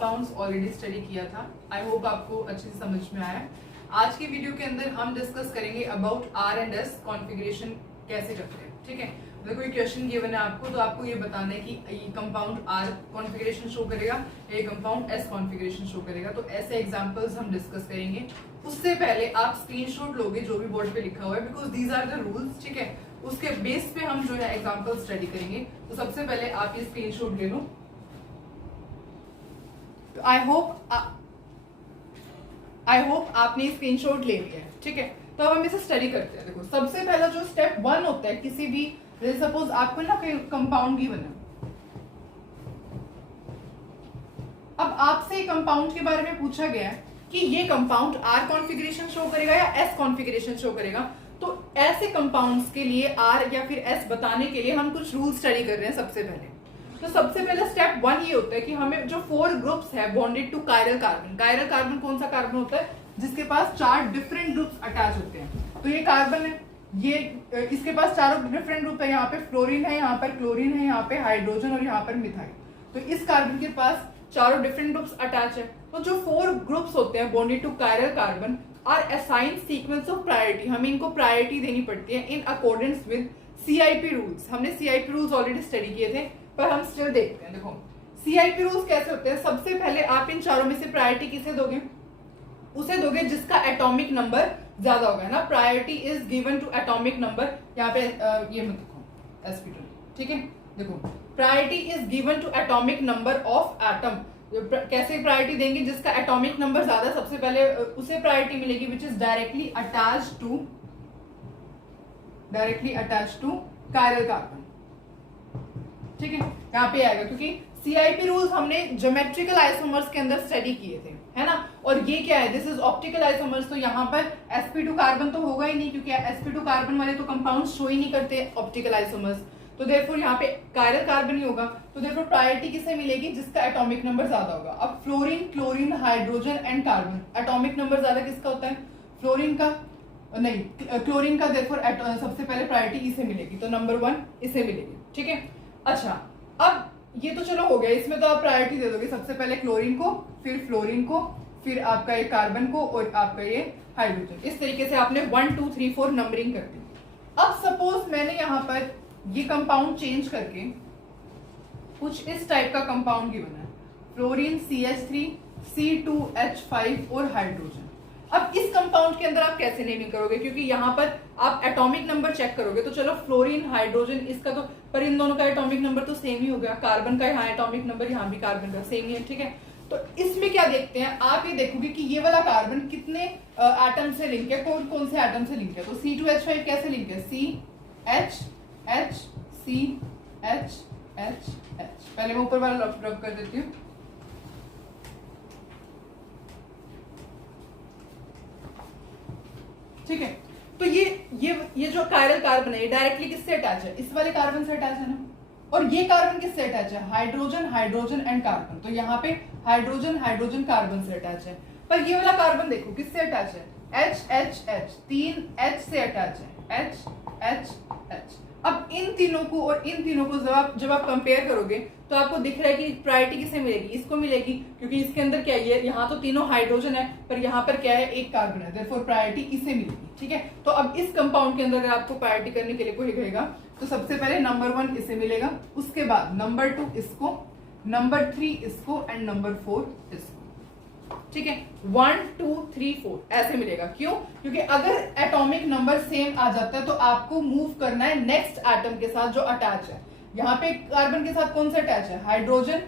Compounds already study किया था। I hope आपको अच्छे से समझ में आया। आज की वीडियो के अंदर हम डिस्कस करेंगे about R and S configuration कैसे करते हैं। ठीक है, अगर कोई क्वेश्चन गिवन है आपको तो आपको ये बताना है कि ये कंपाउंड आर कॉन्फ़िगरेशन शो करेगा, ये कंपाउंड एस कॉन्फ़िगरेशन शो करेगा। तो ऐसे एग्जांपल्स हम डिस्कस करेंगे। उससे पहले आप स्क्रीनशॉट लोगे जो भी बोर्ड पे लिखा हुआ है, because these are the rules. ठीक है, उसके बेस पे हम जो है एग्जांपल स्टडी करेंगे। तो सबसे पहले आप ये स्क्रीनशॉट ले लो। तो आई होप आपने स्क्रीनशॉट ले लिया है। ठीक है, तो अब हम इसे स्टडी करते हैं। देखो, सबसे पहला जो स्टेप 1 होता है किसी भी, सपोज आपको ना कोई कंपाउंड गिवन है, अब आपसे कंपाउंड के बारे में पूछा गया है कि ये कंपाउंड आर कॉन्फ़िगरेशन शो करेगा या एस कॉन्फ़िगरेशन शो करेगा। तो ऐसे कंपाउंड्स के लिए आर या फिर एस बताने के लिए हम कुछ रूल स्टडी कर रहे हैं। सबसे पहले स्टेप 1 ये होता है कि हमें जो 4 ग्रुप्स है बॉन्डेड टू कायरल कार्बन कौन सा कार्बन होता है जिसके पास 4 डिफरेंट ग्रुप्स अटैच होते हैं। तो ये कार्बन है, ये इसके पास 4 डिफरेंट ग्रुप है। यहाँ पे फ्लोरीन है, यहाँ पर क्लोरीन है, यहाँ पे हाइड्रोजन और यहाँ पर मिथाइल। तो इस कार्बन के पास 4 डिफरेंट ग्रुप्स अटैच है। तो जो 4 ग्रुप्स होते हैं bonded to chiral carbon are assign sequence of priority. हमें इनको प्रायोरिटी देनी पड़ती है in accordance with CIP rules. हमने CIP रूल्स ऑलरेडी स्टडी किए थे, पर हम स्टिल देखते हैं। देखो, CIP रूल्स कैसे होते हैं। सबसे पहले आप इन चारों में से प्रायोरिटी किसे दोगे, उसे दोगे जिसका एटॉमिक नंबर ज्यादा होगा, है ना। Priority is given to atomic number. यहाँ पे ये मत देखो sp2। ठीक है, देखो, priority is given to atomic number of atom. कैसे प्रायोरिटी देंगे, जिसका एटॉमिक नंबर ज्यादा सबसे पहले उसे प्रायोरिटी मिलेगी which is directly attached to chiral carbon. ठीक है, यहाँ पे आएगा क्योंकि CIP रूल्स हमने ज्योमेट्रिकल आइसोमर्स के अंदर स्टडी किए थे, है ना। और ये क्या है, दिस इज ऑप्टिकल आइसोमर्स। तो यहाँ पर sp2 कार्बन तो होगा ही नहीं, क्योंकि sp2 कार्बन वाले तो कंपाउंड शो ही नहीं करते ऑप्टिकल आइसोमर्स। तो देयरफॉर यहाँ पे कायरल कार्बन ही होगा। तो देयरफॉर प्रायोरिटी किसे मिलेगी, जिसका एटॉमिक नंबर ज्यादा होगा। अब fluorine, chlorine, hydrogen and carbon, atomic number ज्यादा किसका होता है, फ्लोरीन का, नहीं क्लोरीन का। देयरफॉर सबसे पहले प्रायोरिटी इसे मिलेगी, तो नंबर 1 इसे मिलेगी। ठीक है, अच्छा, अब ये तो चलो हो गया। इसमें तो आप प्रायोरिटी दे दोगे सबसे पहले क्लोरीन को, फिर फ्लोरीन को, फिर आपका ये कार्बन को और आपका ये हाइड्रोजन। इस तरीके से आपने 1 2 3 4 नंबरिंग कर दी। अब सपोज मैंने यहाँ पर ये कंपाउंड चेंज करके कुछ इस टाइप का कंपाउंड गिवन है, फ्लोरीन CH3 C2H5 और हाइड्रोजन। अब इस कंपाउंड के अंदर आप कैसे नेमिंग करोगे, क्योंकि यहाँ पर आप एटॉमिक नंबर चेक करोगे। तो चलो फ्लोरीन, हाइड्रोजन, इसका तो, पर इन दोनों का एटॉमिक नंबर तो सेम ही हो गया। कार्बन का यहाँ एटॉमिक नंबर, यहाँ भी कार्बन का सेम ही है। ठीक है, तो इसमें क्या देखते हैं, आप ये देखोगे कि ये वाला कार्बन कितने एटम से लिंक है, कौन कौन से एटम से लिंक है। तो C2H5 कैसे लिंक है, CH H CH H H। पहले मैं ऊपर वाला रब कर देती हूँ। ठीक है, तो ये जो कायरल कार्बन है ये डायरेक्टली किससे अटैच है, इस वाले कार्बन से अटैच है ना। और ये कार्बन किससे अटैच है, हाइड्रोजन एंड कार्बन। तो यहाँ पे हाइड्रोजन कार्बन से अटैच है। पर ये वाला कार्बन देखो किससे अटैच है, H 3 H से अटैच है, H। अब इन तीनों को और इन तीनों को जब आप कंपेयर करोगे तो आपको दिख रहा है कि प्रायोरिटी किसे मिलेगी, इसको मिलेगी, क्योंकि इसके अंदर क्या है, यहाँ तो तीनों हाइड्रोजन है पर यहाँ पर क्या है, एक कार्बन है। देयरफॉर प्रायोरिटी इसे मिलेगी। ठीक है, तो अब इस कंपाउंड के अंदर अगर आपको प्रायोरिटी करने के लिए कोई कहेगा तो सबसे पहले नंबर 1 इसे मिलेगा, उसके बाद नंबर 2 इसको, नंबर 3 इसको एंड नंबर 4 इसको। ठीक है, 1 2 3 4 ऐसे मिलेगा। क्यों, क्योंकि अगर एटॉमिक नंबर सेम आ जाता है तो आपको मूव करना है नेक्स्ट एटम के साथ जो अटैच है। यहाँ पे कार्बन के साथ कौन सा अटैच है, हाइड्रोजन,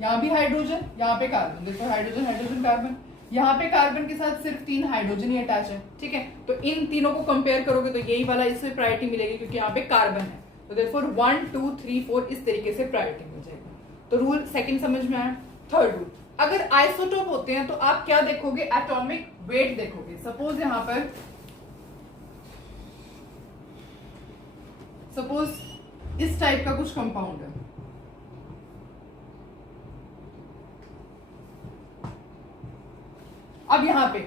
यहाँ भी हाइड्रोजन, यहाँ पे कार्बन। देखो हाइड्रोजन कार्बन, यहाँ पे कार्बन के साथ सिर्फ 3 हाइड्रोजन ही अटैच है। ठीक है, तो इन तीनों को कंपेयर करोगे तो यही वाला इससे प्रायोरिटी मिलेगी क्योंकि यहाँ पे कार्बन है। तो देयरफॉर 1 2 3 4 इस तरीके से प्रायोरिटी मिल जाएगी। तो रूल सेकंड समझ में आया। थर्ड रूल, अगर आइसोटोप होते हैं तो आप क्या देखोगे, एटॉमिक वेट देखोगे। सपोज यहाँ पर इस टाइप का कुछ कंपाउंड है, अब यहाँ पे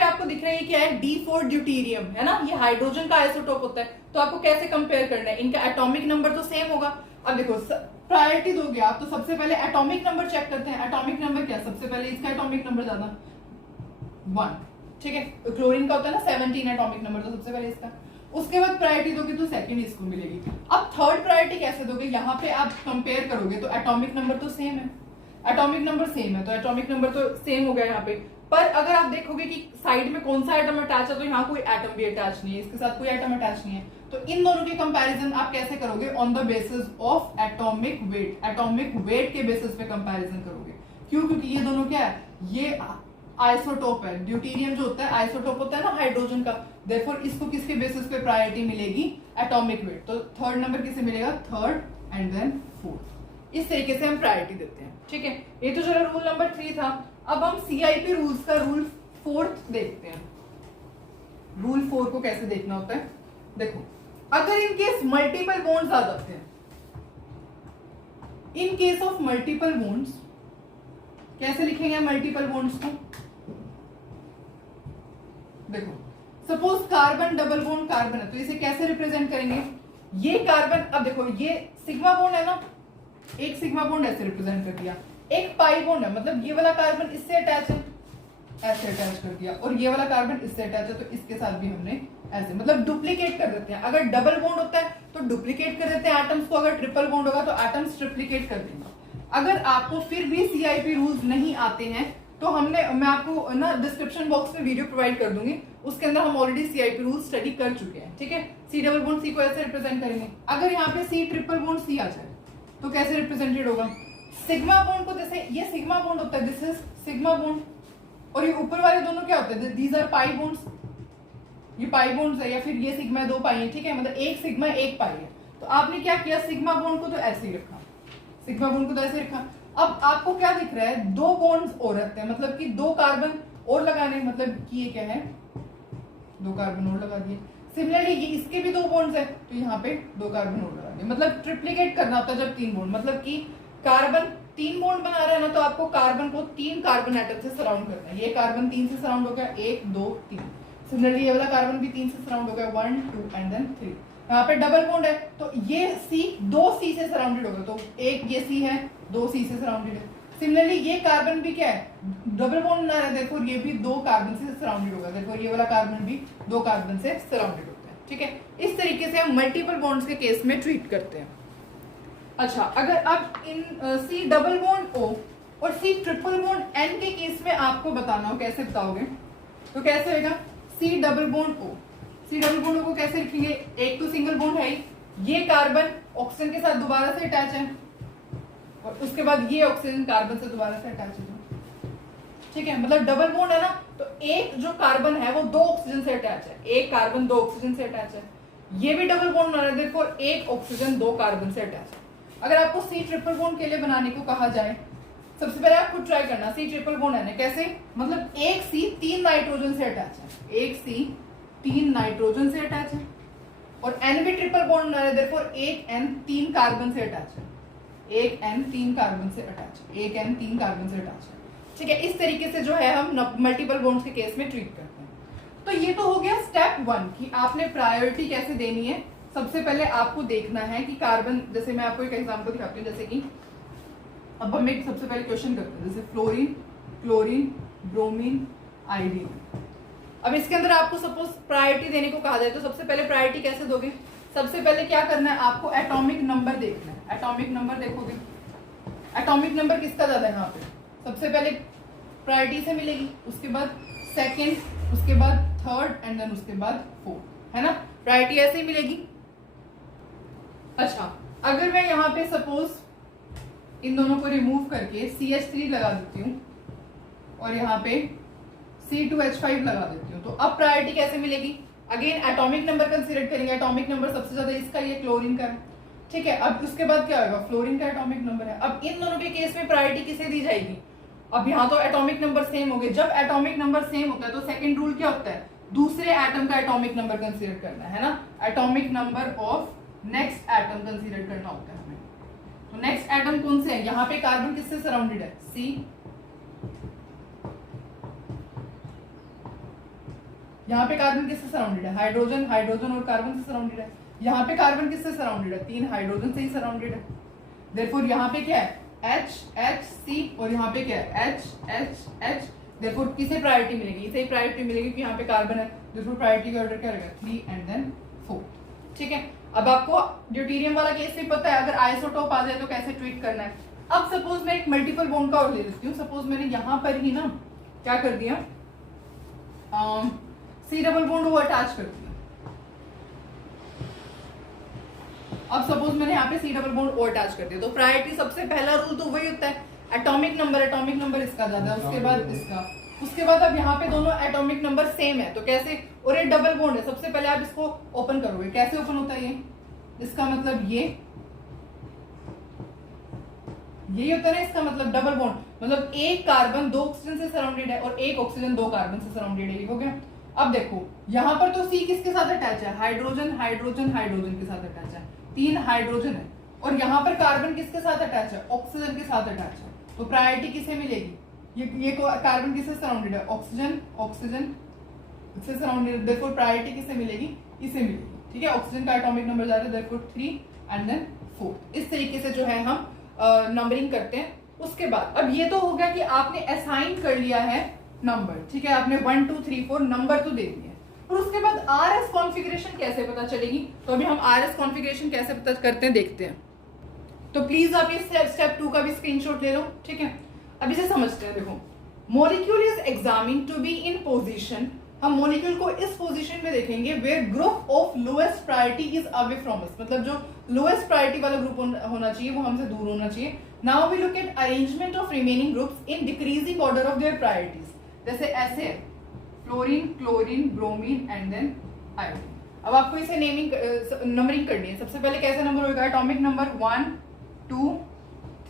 आपको दिख रहा है क्या है, D4 ड्यूटीरियम, है ना। ये हाइड्रोजन का आइसोटोप होता है। तो आपको कैसे कंपेयर करना है, इनका एटॉमिक नंबर तो सेम होगा। अब देखो प्रायोरिटी दोगे आप तो सबसे पहले एटॉमिक नंबर चेक करते हैं। एटॉमिक नंबर क्या, सबसे पहले इसका एटॉमिक नंबर ज्यादा 1, ठीक है। तो क्लोरीन का होता है ना 17 एटॉमिक नंबर, तो सबसे पहले इसका। उसके बाद प्रायोरिटी दोगे तो सेकंड इसको मिलेगी। अब थर्ड प्रायोरिटी कैसे दोगे, यहाँ पे आप कंपेयर करोगे तो एटॉमिक नंबर तो सेम है, एटॉमिक नंबर सेम है, तो एटॉमिक नंबर तो सेम हो गया यहाँ पे। पर अगर आप देखोगे कि साइड में कौन सा एटम अटैच है, तो यहाँ कोई एटम भी अटैच नहीं है, इसके साथ कोई एटम अटैच नहीं है। तो इन दोनों की कंपैरिजन आप कैसे करोगे, on the basis of atomic weight, atomic weight के बेसिस पे कंपैरिजन करोगे। क्यों, क्योंकि ये दोनों क्या है, ये आइसोटोप है। ड्यूटेरियम जो होता है आइसोटोप होता है ना हाइड्रोजन का, देयरफॉर इसको किसके बेसिस पे प्रायोरिटी मिलेगी, एटॉमिक वेट। तो थर्ड नंबर किसे मिलेगा, थर्ड एंड देन फोर्थ। इस तरीके से हम प्रायोरिटी देते हैं, ठीक है। ये तो चलो रूल नंबर 3 था। अब हम CIP रूल्स का रूल 4 देखते हैं। रूल 4 को कैसे देखना होता है, देखो अगर इन केस मल्टीपल बॉन्ड्स आ जाते हैं, in case of multiple bonds, कैसे लिखेंगे मल्टीपल बॉन्ड्स को, देखो suppose carbon double bond carbon है, तो इसे कैसे रिप्रेजेंट करेंगे, ये कार्बन, अब देखो ये सिग्मा बॉन्ड है ना, एक सिग्मा बॉन्ड ऐसे रिप्रेजेंट कर दिया, एक पाई बॉन्ड है, मतलब ये वाला कार्बन इससे अटैच है, ऐसे अटैच कर दिया, और ये वाला कार्बन इससे अटैच है, तो इसके साथ भी हमने ऐसे, मतलब डुप्लीकेट कर देते हैं। अगर डबल बॉन्ड होता है तो डुप्लीकेट कर देते हैं एटम्स को, अगर ट्रिपल बॉन्ड होगा तो एटम्स ट्रिप्लीकेट कर देंगे। अगर आपको फिर भी CIP रूल्स नहीं आते हैं तो मैं आपको ना डिस्क्रिप्शन बॉक्स में वीडियो प्रोवाइड कर दूंगी, उसके अंदर हम ऑलरेडी CIP रूल्स स्टडी कर चुके हैं, ठीक है। C डबल बॉन्ड C को ऐसे रिप्रेजेंट करेंगे। अगर यहाँ पे C ट्रिपल बॉन्ड C आ जाए तो कैसे रिप्रेजेंटेड होगा, सिग्मा बॉन्ड को, जैसे ये सिग्मा बॉन्ड होता है, दिस इज सिग्मा बॉन्ड, और ये ऊपर वाले दोनों क्या होते हैं, दीज आर पाई बॉन्ड्स, ये पाई बॉन्ड्स है, या फिर ये सिग्मा 2 पाई है, ठीक है, मतलब एक सिग्मा एक पाई है। तो आपने क्या किया, सिग्मा बॉन्ड को तो ऐसे ही रखा, सिग्मा बॉन्ड को तो ऐसे रखा। अब आपको क्या दिख रहा है, 2 बॉन्ड्स और रखते हैं, मतलब कि 2 कार्बन और लगाने, मतलब कि ये क्या है, 2 कार्बन और लगा दिए। सिमिलरली ये इसके भी 2 बॉन्ड्स है, तो यहाँ पे 2 कार्बन और लगा दिए, मतलब ट्रिप्लीकेट करना होता है जब 3 बॉन्ड, मतलब कि कार्बन 3 बॉन्ड बना रहा है ना, तो आपको कार्बन को 3 कार्बन एटम से सराउंड करना है। ये कार्बन 3 से सराउंड हो गया, 1 2 3। सिमिलरली ये वाला कार्बन भी 3 से सराउंड हो गया, 1 2 एंड देन 3। यहाँ पे डबल बॉन्ड है तो ये C 2 C से सराउंडेड होगा, तो एक ये C है, 2 C से सराउंडेड है। सिमिलरली ये कार्बन भी क्या है, डबल बॉन्ड बना रहा है, देखो ये भी 2 कार्बन से सराउंडेड होगा, देखो ये वाला कार्बन भी 2 कार्बन से सराउंडेड होता है, ठीक है। इस तरीके से हम मल्टीपल बॉन्ड्स के केस में ट्रीट करते हैं। अच्छा, अगर अब इन C डबल बॉन्ड O और C ट्रिपल बॉन्ड N के केस में आपको बताना हो, कैसे बताओगे, तो कैसे होगा, C double bond O, C double bond को कैसे लिखेंगे, एक तो सिंगल बॉन्ड है, ये कार्बन ऑक्सीजन के साथ दोबारा से अटैच है, और उसके बाद ये ऑक्सीजन कार्बन से दोबारा से अटैच है, ठीक है, मतलब डबल बॉन्ड है ना, तो एक जो कार्बन है वो 2 ऑक्सीजन से अटैच है, एक कार्बन 2 ऑक्सीजन से अटैच है, ये भी डबल बॉन्ड बना रहा है, देखो एक ऑक्सीजन 2 कार्बन से अटैच है। अगर आपको C ट्रिपल बॉन्ड के लिए बनाने को कहा जाए, सबसे पहले आप खुद ट्राई करना, C ट्रिपल बॉन्ड है ना, कैसे, मतलब एक C 3 नाइट्रोजन से अटैच है, एक C 3 नाइट्रोजन से अटैच है, और N भी ट्रिपल बॉन्ड बना रहा है, देयरफॉर एक N 3 कार्बन से अटैच है, एक N 3 कार्बन से अटैच है, एक N 3 कार्बन से अटैच है, ठीक है। इस तरीके से जो है हम मल्टीपल बॉन्ड्स के केस में ट्रीट करते हैं। तो ये तो हो गया स्टेप 1 कि आपने प्रायोरिटी कैसे देनी है। सबसे पहले आपको देखना है कि कार्बन, जैसे मैं आपको एक एग्जांपल दिखाती हूँ, जैसे कि अब हम एक सबसे पहले क्वेश्चन करते हैं, जैसे फ्लोरीन, क्लोरीन, ब्रोमीन, आयोडीन। अब इसके अंदर आपको सपोज प्रायोरिटी देने को कहा जाए तो सबसे पहले प्रायोरिटी कैसे दोगे, सबसे पहले क्या करना है, आपको एटॉमिक नंबर देखना है। एटॉमिक नंबर देखोगे, एटॉमिक नंबर किसका ज्यादा है, यहाँ पे सबसे पहले प्रायोरिटी से मिलेगी, उसके बाद सेकेंड, उसके बाद थर्ड एंड देन उसके बाद फोर्थ, है ना, प्रायोरिटी ऐसे ही मिलेगी। अच्छा, अगर मैं यहाँ पे सपोज इन दोनों को रिमूव करके CH3 लगा देती हूँ और यहाँ पे C2H5 लगा देती हूँ, तो अब प्रायोरिटी कैसे मिलेगी, अगेन एटॉमिक नंबर कंसीडर करेंगे। एटॉमिक नंबर सबसे ज्यादा इसका, ये क्लोरीन का है, ठीक है। अब उसके बाद क्या होगा, फ्लोरीन का एटॉमिक नंबर है। अब इन दोनों के केस में प्रायोरिटी किसे दी जाएगी, अब यहाँ तो एटॉमिक नंबर सेम हो गए। जब एटॉमिक नंबर सेम होता है तो सेकंड रूल क्या होता है, दूसरे एटम का एटॉमिक नंबर कंसीडर करना है ना, atomic number of next atom consider करना होता है हमें। तो नेक्स्ट एटम कौन से है, यहाँ पे कार्बन किससे सराउंडेड है, C, यहाँ पे कार्बन किससे सराउंडेड है, हाइड्रोजन, हाइड्रोजन और कार्बन से सराउंडेड है। यहाँ पे कार्बन किससे सराउंडेड है, 3 हाइड्रोजन से ही सराउंडेड है। देयरफॉर यहाँ पे क्या है H H C और यहाँ पे क्या है H H H, देयरफॉर किसे प्रायोरिटी मिलेगी, इसे ही प्रायोरिटी मिलेगी कि यहाँ पे कार्बन है, देयरफॉर प्रायोरिटी का ऑर्डर क्या रहेगा 3 एंड देन 4। ठीक है, अब आपको ड्यूटेरियम वाला केस भी पता है, अगर आइसोटोप आ जाए तो कैसे ट्रीट करना है। अब सपोज मैं एक मल्टीपल बॉन्ड का और ले लेती हूँ, सपोज मैंने यहाँ पर ही ना क्या कर दिया, C डबल बॉन्ड वो अटैच कर दिया। अब सपोज मैंने यहाँ पे C double bond O attach कर दिया, तो प्रायोरिटी सबसे पहला रूल तो वही होता है एटॉमिक नंबर इसका ज्यादा है, उसके बाद इसका, उसके बाद अब यहाँ पे दोनों एटॉमिक नंबर सेम है तो कैसे, और ये डबल बॉन्ड है, सबसे पहले आप इसको ओपन करोगे, कैसे ओपन होता है ये, इसका मतलब यही होता है ना, इसका मतलब डबल बॉन्ड, मतलब एक कार्बन 2 ऑक्सीजन से सराउंडेड है और एक ऑक्सीजन 2 कार्बन से सराउंडेड है, हो गया। अब देखो यहाँ पर तो C किसके साथ अटैच है, हाइड्रोजन हाइड्रोजन हाइड्रोजन के साथ अटैच है, 3 हाइड्रोजन है, और यहाँ पर कार्बन किसके साथ अटैच है, ऑक्सीजन के साथ अटैच है, तो प्रायोरिटी किसे मिलेगी, ये कार्बन किससे सराउंडेड है, ऑक्सीजन से सराउंडेड, देयरफॉर प्रायोरिटी किसे मिलेगी, इसे मिलेगी। ठीक है, ऑक्सीजन का एटॉमिक नंबर ज्यादा है, देयरफॉर 3 एंड देन 4। इस तरीके से जो है हम नंबरिंग करते हैं। उसके बाद अब ये तो हो गया कि आपने असाइन कर लिया है नंबर, ठीक है, आपने 1 2 3 4 नंबर तो दे दिए, और उसके बाद RS कॉन्फ़िगरेशन कैसे पता चलेगी, तो अभी हम RS कॉन्फ़िगरेशन कैसे पता करते हैं देखते हैं। तो प्लीज आप ये स्टेप 2 का भी स्क्रीनशॉट ले लो। ठीक है, अब इसे समझते हैं। देखो, molecule is examined to be in position, हम मॉलिक्यूल को इस पोजीशन में देखेंगे where group of lowest priority is away from us, मतलब जो लोएस्ट प्रायोरिटी वाला ग्रुप होना चाहिए वो हमसे दूर होना चाहिए। Now we look at arrangement of remaining groups in decreasing order of their priorities, जैसे ऐसे fluorine, chlorine, bromine and then iodine. अब आपको इसे नंबरिंग करनी है। सबसे पहले कैसे नंबर होगा, एटॉमिक नंबर 1 2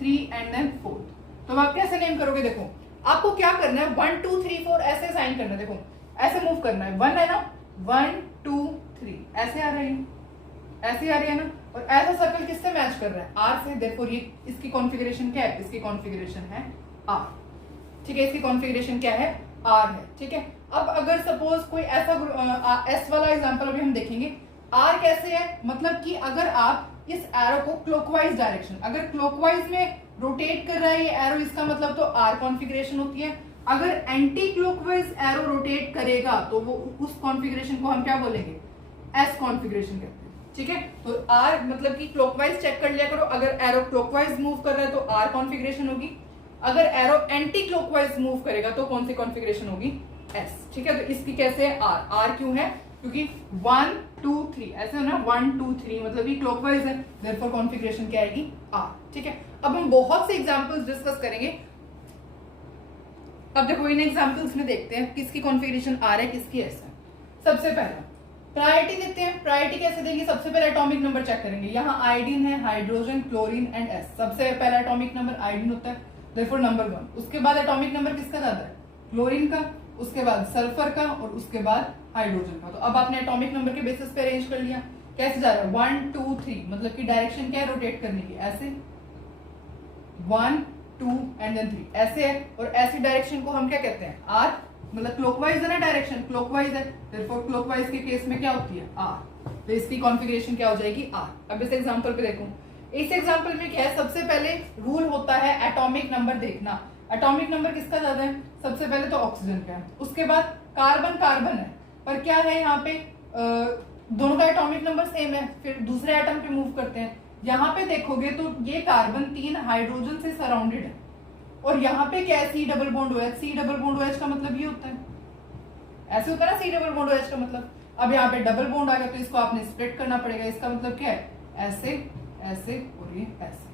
3 एंड देन 4। तो आप कैसे नेम करोगे, देखो आपको क्या करना है, 1 2 3 4 ऐसे साइन करना है, देखो ऐसे मूव करना है, 1 है ना, 1 2 3 ऐसे आ रही है, ऐसे आ रही है ना, और ऐसा सर्कल किससे मैच कर रहा है, R से, देयरफॉर ये इसकी कॉन्फ़िगरेशन क्या है, इसकी कॉन्फ़िगरेशन है R। ठीक है, इसकी कॉन्फ़िगरेशन क्या है, R है। ठीक है, अब अगर सपोज कोई ऐसा S वाला एग्जांपल अभी हम देखेंगे, R कैसे है, मतलब कि अगर आप इस एरो को क्लॉकवाइज डायरेक्शन, अगर क्लॉकवाइज में रोटेट कर रहा है ये एरो, इसका मतलब तो R कॉन्फ़िगरेशन होती है। अगर एंटी क्लॉकवाइज एरो रोटेट करेगा तो वो उस कॉन्फ़िगरेशन को हम क्या बोलेंगे, S कॉन्फ़िगरेशन कहते हैं। ठीक है, तो R मतलब कि क्लॉकवाइज चेक कर लिया करो, अगर एरो क्लॉकवाइज मूव कर रहा है तो R कॉन्फ़िगरेशन होगी, अगर एरो एंटी क्लॉकवाइज मूव करेगा तो कौन सी कॉन्फ़िगरेशन होगी, S। ठीक है, तो इसकी कैसे है R क्यों है, क्योंकि 1 2 3 ऐसे है ना, 1 2 3 मतलब कि क्लॉकवाइज है, देयरफॉर कॉन्फ़िगरेशन क्या आएगी, R। ठीक है, अब हम बहुत से एग्जांपल्स डिस्कस करेंगे। अब देखो इन एग्जांपल्स में देखते हैं किसकी कॉन्फ़िगरेशन R है, किसकी S है। सबसे पहला प्रायोरिटी देते हैं, प्रायोरिटी कैसे देंगे, सबसे पहले एटॉमिक नंबर चेक करेंगे, यहाँ आयोडीन है, हाइड्रोजन, क्लोरीन एंड S, सबसे पहला एटॉमिक नंबर आयोडीन होता है, देयरफॉर नंबर 1। उसके बाद एटॉमिक नंबर किसका ज्यादा है, क्लोरीन का, उसके बाद सल्फर का, और उसके बाद हाइड्रोजन का। तो अब आपने एटॉमिक नंबर के बेसिस पे अरेंज कर लिया, कैसे जा रहा है, 1 2 3, मतलब कि डायरेक्शन क्या है, रोटेट करने की, ऐसे 1 2 एंड देन 3 ऐसे है, और ऐसी डायरेक्शन को हम क्या कहते हैं, R, मतलब क्लॉकवाइज है ना, डायरेक्शन क्लॉकवाइज है, देयरफॉर क्लॉकवाइज के केस में क्या होती है, R। तो इसकी कॉन्फ़िगरेशन क्या हो जाएगी, R। अब इस एग्जांपल पे देखो, इस एग्जांपल में क्या है, सबसे पहले रूल होता है एटॉमिक नंबर देखना, एटॉमिक नंबर किसका ज्यादा है, सबसे पहले तो ऑक्सीजन का है, उसके बाद कार्बन है, पर क्या है यहाँ पे दोनों का एटॉमिक नंबर सेम है, फिर दूसरे एटम पे मूव करते हैं, यहाँ पे देखोगे तो ये कार्बन 3 हाइड्रोजन से सराउंडेड है, और यहाँ पे क्या है, C double bond OH, C double bond OH का मतलब ये होता है, ऐसे होता है ना C डबल बॉन्ड OH का मतलब। अब यहाँ पे डबल बॉन्ड आ गया तो इसको आपने स्प्लिट करना पड़ेगा, इसका मतलब क्या है, ऐसे ऐसे और ये ऐसे।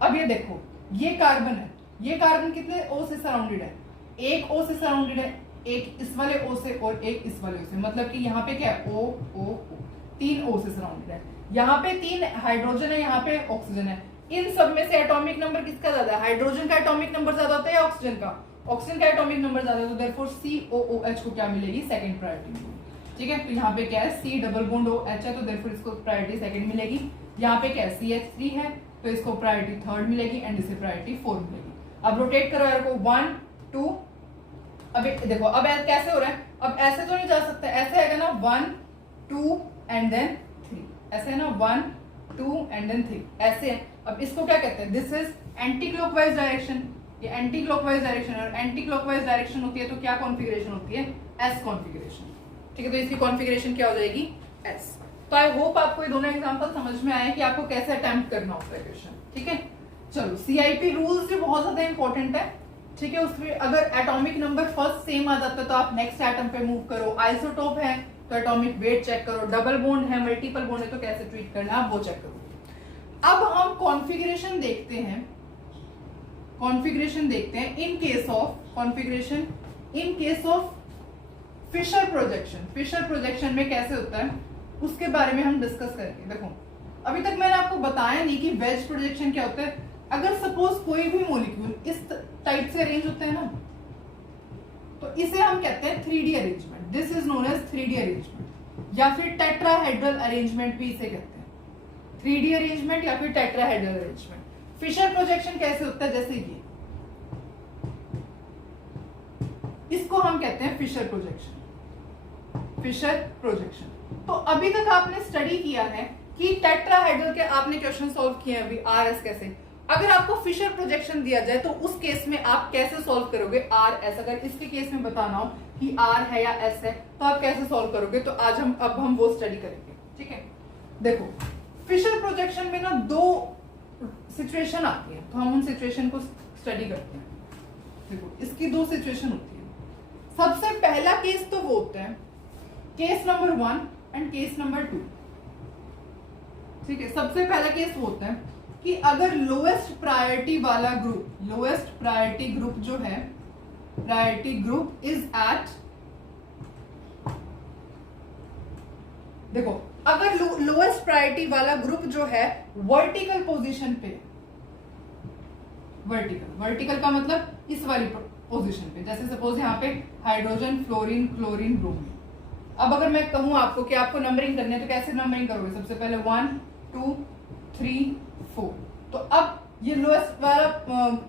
अब ये देखो, ये कार्बन है, ये कार्बन कितने O से सराउंडेड है, एक O से सराउंडेड है, एक इस वाले O से और एक इस वाले O से, मतलब कि यहाँ पे क्या है, O O O, 3 O से सराउंडेड है, यहाँ पे 3 हाइड्रोजन है, यहाँ पे ऑक्सीजन है। इन सब में से एटॉमिक नंबर किसका ज्यादा है, हाइड्रोजन का एटॉमिक नंबर ज्यादा होता है या ऑक्सीजन का, ऑक्सीजन का एटॉमिक नंबर ज्यादा है, तो देयरफॉर COOH को क्या मिलेगी, सेकंड प्रायोरिटी मिलेगी। ठीक है, तो यहाँ पे क्या है, C डबल बॉन्ड OH है, तो देयरफॉर इसको प्रायोरिटी सेकंड मिलेगी। यहाँ पे क्या है, CH3 है, तो इसको प्रायोरिटी थर्ड मिलेगी, एंड इसे प्रायोरिटी फोर्थ मिलेगी। अब रोटेट करो यार को, 1 2, अब देखो अब कैसे हो रहा है, अब ऐसे तो नहीं जा सकता, ऐसे आएगा ना 1 2 एंड देन 3, ऐसे है ना 1 2 एंड देन 3, ऐसे है। अब इसको क्या कहते हैं, this is anti clockwise direction, ये एंटी क्लॉकवाइज डायरेक्शन, और एंटी क्लॉकवाइज डायरेक्शन होती है तो क्या कॉन्फ़िगरेशन होती है, एस कॉन्फ़िगरेशन, ठीक है। तो इसकी कॉन्फ़िगरेशन क्या हो जाएगी, एस। तो आई होप आपको ये दोनों एग्जांपल समझ में आए कि आपको कैसे अटेम्प्ट करना होता है क्वेश्चन, ठीक है। चलो सीआईपी रूल्स भी बहुत ज्यादा इंपॉर्टेंट है, ठीक है। उसमें अगर एटॉमिक नंबर फर्स्ट सेम आ जाता है तो आप नेक्स्ट एटम पे मूव करो, आइसोटोप है तो एटॉमिक वेट चेक करो, डबल बॉन्ड है, मल्टीपल बॉन्ड है तो कैसे ट्रीट करना है आप वो चेक करो। अब हम कॉन्फ़िगरेशन देखते हैं, कॉन्फ़िगरेशन देखते हैं in case of configuration in case of Fischer projection. Fischer projection में कैसे होता है उसके बारे में हम डिस्कस करेंगे। देखो अभी तक मैंने आपको बताया नहीं कि वेज प्रोजेक्शन क्या होता है। अगर सपोज कोई भी मॉलिक्यूल इस टाइप से अरेंज होता है ना, तो इसे हम कहते हैं 3D arrangement, this is known as 3D arrangement, या फिर टेट्राहेड्रल अरेंजमेंट भी इसे कहते हैं, 3D अरेंजमेंट या फिर टेट्राहेड्रल अरेंजमेंट। फिशर प्रोजेक्शन कैसे होता है, जैसे ये, इसको हम कहते हैं फिशर प्रोजेक्शन, फिशर प्रोजेक्शन। तो अभी तक आपने स्टडी किया है कि टेट्राहेड्रल के आपने क्वेश्चन सॉल्व किए हैं अभी, आर एस कैसे। अगर आपको फिशर प्रोजेक्शन दिया जाए तो उस केस में आप कैसे सॉल्व करोगे, आर एस। अगर इसके केस में बताना हो कि आर है या एस है तो आप कैसे सॉल्व करोगे, तो आज हम वो स्टडी करेंगे, ठीक है। देखो फिशर प्रोजेक्शन में ना दो सिचुएशन आती है, तो हम उन सिचुएशन को स्टडी करते हैं। देखो इसकी दो सिचुएशन होती है। सबसे पहला केस तो वो होता है case number 1 and case number 2, ठीक है। सबसे पहला केस वो होता है कि अगर लोएस्ट प्रायोरिटी वाला ग्रुप, लोएस्ट प्रायोरिटी ग्रुप जो है, प्रायोरिटी ग्रुप इज एट, देखो अगर लोएस्ट प्रायोरिटी वाला ग्रुप जो है वर्टिकल पोजीशन पे, वर्टिकल का मतलब इस वाली पोजीशन पे, जैसे सपोज यहाँ पे हाइड्रोजन, फ्लोरीन, क्लोरीन, ब्रोमीन। अब अगर मैं कहूं आपको कि आपको नंबरिंग करनी है तो कैसे नंबरिंग करोगे, सबसे पहले 1 2 3 4। तो अब ये लोएस्ट वाला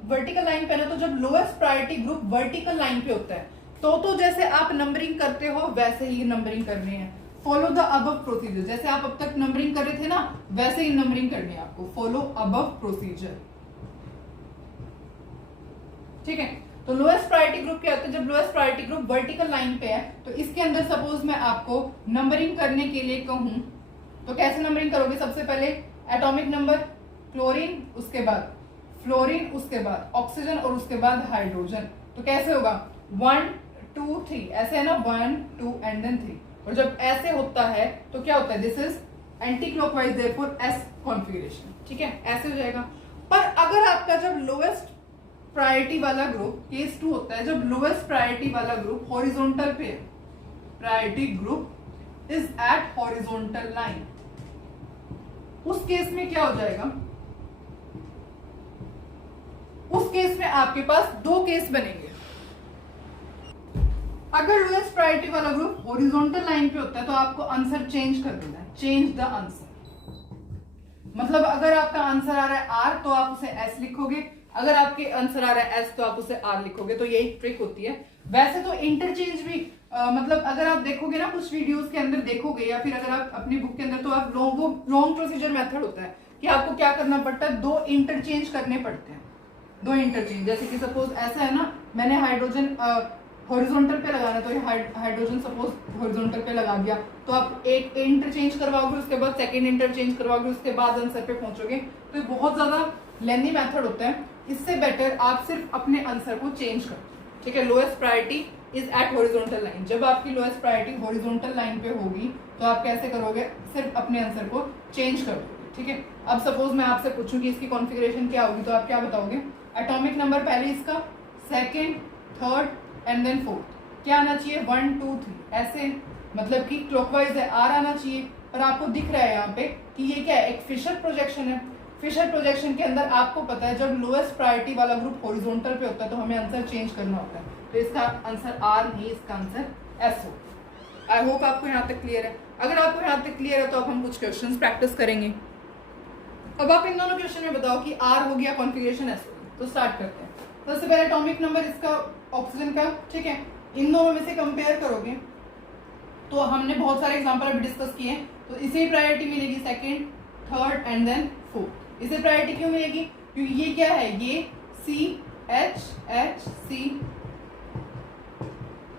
वर्टिकल लाइन पे ना, तो जब lowest priority group vertical line पे होता है तो जैसे आप नंबरिंग करते हो वैसे ही नंबरिंग करनी है। फॉलो द अबव प्रोसीजर, जैसे आप अब तक नंबरिंग कर रहे थे ना वैसे ही नंबरिंग करनी है आपको, फॉलो अबव प्रोसीजर, ठीक है। तो लोएस्ट प्रायोरिटी ग्रुप क्या होता है, जब lowest priority group vertical line पे है तो इसके अंदर सपोज मैं आपको नंबरिंग करने के लिए कहूं तो कैसे नंबरिंग करोगे, सबसे पहले एटॉमिक नंबर, क्लोरीन, उसके बाद फ्लोरीन, उसके बाद ऑक्सीजन और उसके बाद हाइड्रोजन। तो कैसे होगा 1 2 3, ऐसे है ना, 1 2 एंड देन 3। और जब ऐसे होता है तो क्या होता है, this is anti clockwise, therefore S configuration, ठीक है, ऐसे हो जाएगा। पर अगर आपका जब लोएस्ट प्रायोरिटी वाला ग्रुप, केस 2 होता है जब लोएस्ट प्रायोरिटी वाला ग्रुप हॉरिजॉन्टल पे है, priority group is at horizontal line, उस केस में क्या हो जाएगा, उस केस में आपके पास दो केस बनेंगे। अगर लोएस्ट प्रायोरिटी वाला ग्रुप हॉरिजॉन्टल लाइन पे होता है तो आपको आंसर चेंज कर देना है, चेंज द आंसर। मतलब अगर आपका आंसर आ रहा है आर तो आप उसे एस लिखोगे, अगर आपके आंसर आ रहा है एस तो आप उसे आर लिखोगे। तो यही ट्रिक होती है। वैसे तो इंटरचेंज भी मतलब अगर आप देखोगे ना कुछ वीडियोस के अंदर देखोगे या फिर अगर आप अपनी बुक के अंदर, तो आप लॉन्ग प्रोसीजर मेथड होता है कि आपको क्या करना पड़ता है, दो इंटरचेंज करने पड़ते हैं, दो इंटरचेंज। जैसे कि सपोज ऐसा है ना, मैंने हाइड्रोजन हॉरिजॉन्टल पे लगाना, तो ये हाइड्रोजन सपोज हॉरिजॉन्टल पे लगा दिया, तो आप एक इंटरचेंज करवाओगे, उसके बाद सेकंड इंटरचेंज करवाओगे, उसके बाद आंसर पे पहुंचोगे। तो ये बहुत ज्यादा लेंथी मेथड होता है। इससे बेटर आप सिर्फ अपने आंसर को चेंज कर, ठीक है। Lowest priority is at horizontal line, जब आपकी लोएस्ट प्रायोरिटी हॉरिजॉन्टल लाइन पे होगी तो आप कैसे करोगे, सिर्फ अपने आंसर को चेंज कर दोगे, ठीक है। अब सपोज मैं आपसे पूछूं कि इसकी कॉन्फ़िगरेशन क्या होगी, तो आप क्या बताओगे, एटॉमिक नंबर पहले इसका, second, third and then fourth, क्या आना चाहिए 1 2 3, ऐसे मतलब कि क्लॉकवाइज है, आर आना चाहिए। पर आपको दिख रहा है यहाँ पे कि ये क्या है, एक फिशर प्रोजेक्शन है। फिशर प्रोजेक्शन के अंदर आपको पता है जब लोएस्ट प्रायोरिटी वाला ग्रुप हॉरिजॉन्टल पे होता है तो हमें आंसर चेंज करना होता है। तो इसका आंसर आर नहीं, इसका आंसर एस हो। आई होप आपको यहाँ तक क्लियर है। अगर आपको यहाँ तक क्लियर है तो अब हम कुछ क्वेश्चंस प्रैक्टिस करेंगे। अब आप इन दोनों क्वेश्चन में बताओ कि आर हो गया, कॉन्फ़िगरेशन एस हो गई। तो स्टार्ट करते हैं। सबसे पहले एटॉमिक नंबर इसका ऑक्सीजन का, ठीक है। इन दोनों में से कंपेयर करोगे तो हमने बहुत सारे एग्जांपल अभी डिस्कस किए हैं, तो इसे प्रायोरिटी मिलेगी second, third and then fourth. इसे प्रायोरिटी क्यों मिलेगी? क्योंकि ये क्या है, ये CH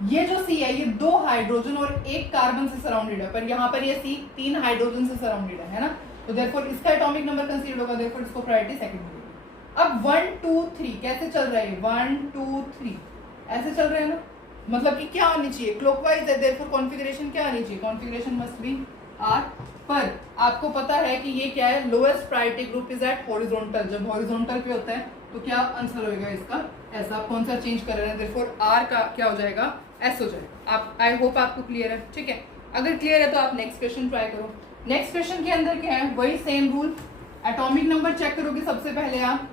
ये जो C है ये 2 हाइड्रोजन और 1 कार्बन से सराउंडेड है, पर यहाँ पर ये C 3 हाइड्रोजन से सराउंडेड है ना, तो देयरफॉर इसका एटॉमिक नंबर कंसीडर होगा, देयरफॉर इसको प्रायोरिटी सेकंड मिलेगी। अब 1 2 3 कैसे चल रहा है, 1 2 3 ऐसे चल रहे हैं ना, मतलब कि क्या आनी चाहिए, क्लॉकवाइज है, देयरफॉर कॉन्फ़िगरेशन क्या आनी चाहिए, कॉन्फ़िगरेशन मस्ट बी R। पर आपको पता है कि ये क्या है, lowest priority group is at horizontal. जब हॉरिजॉन्टल पे होता है तो क्या आंसर होएगा इसका, ऐसा। आप कौन सा चेंज कर रहे हैं, देयरफॉर R का क्या हो जाएगा, S हो जाएगा। आप, आई होप आपको क्लियर है, ठीक है। अगर क्लियर है तो आप नेक्स्ट क्वेश्चन ट्राई करो। नेक्स्ट क्वेश्चन के अंदर क्या है, वही same rule, atomic number check करोगे सबसे पहले आप।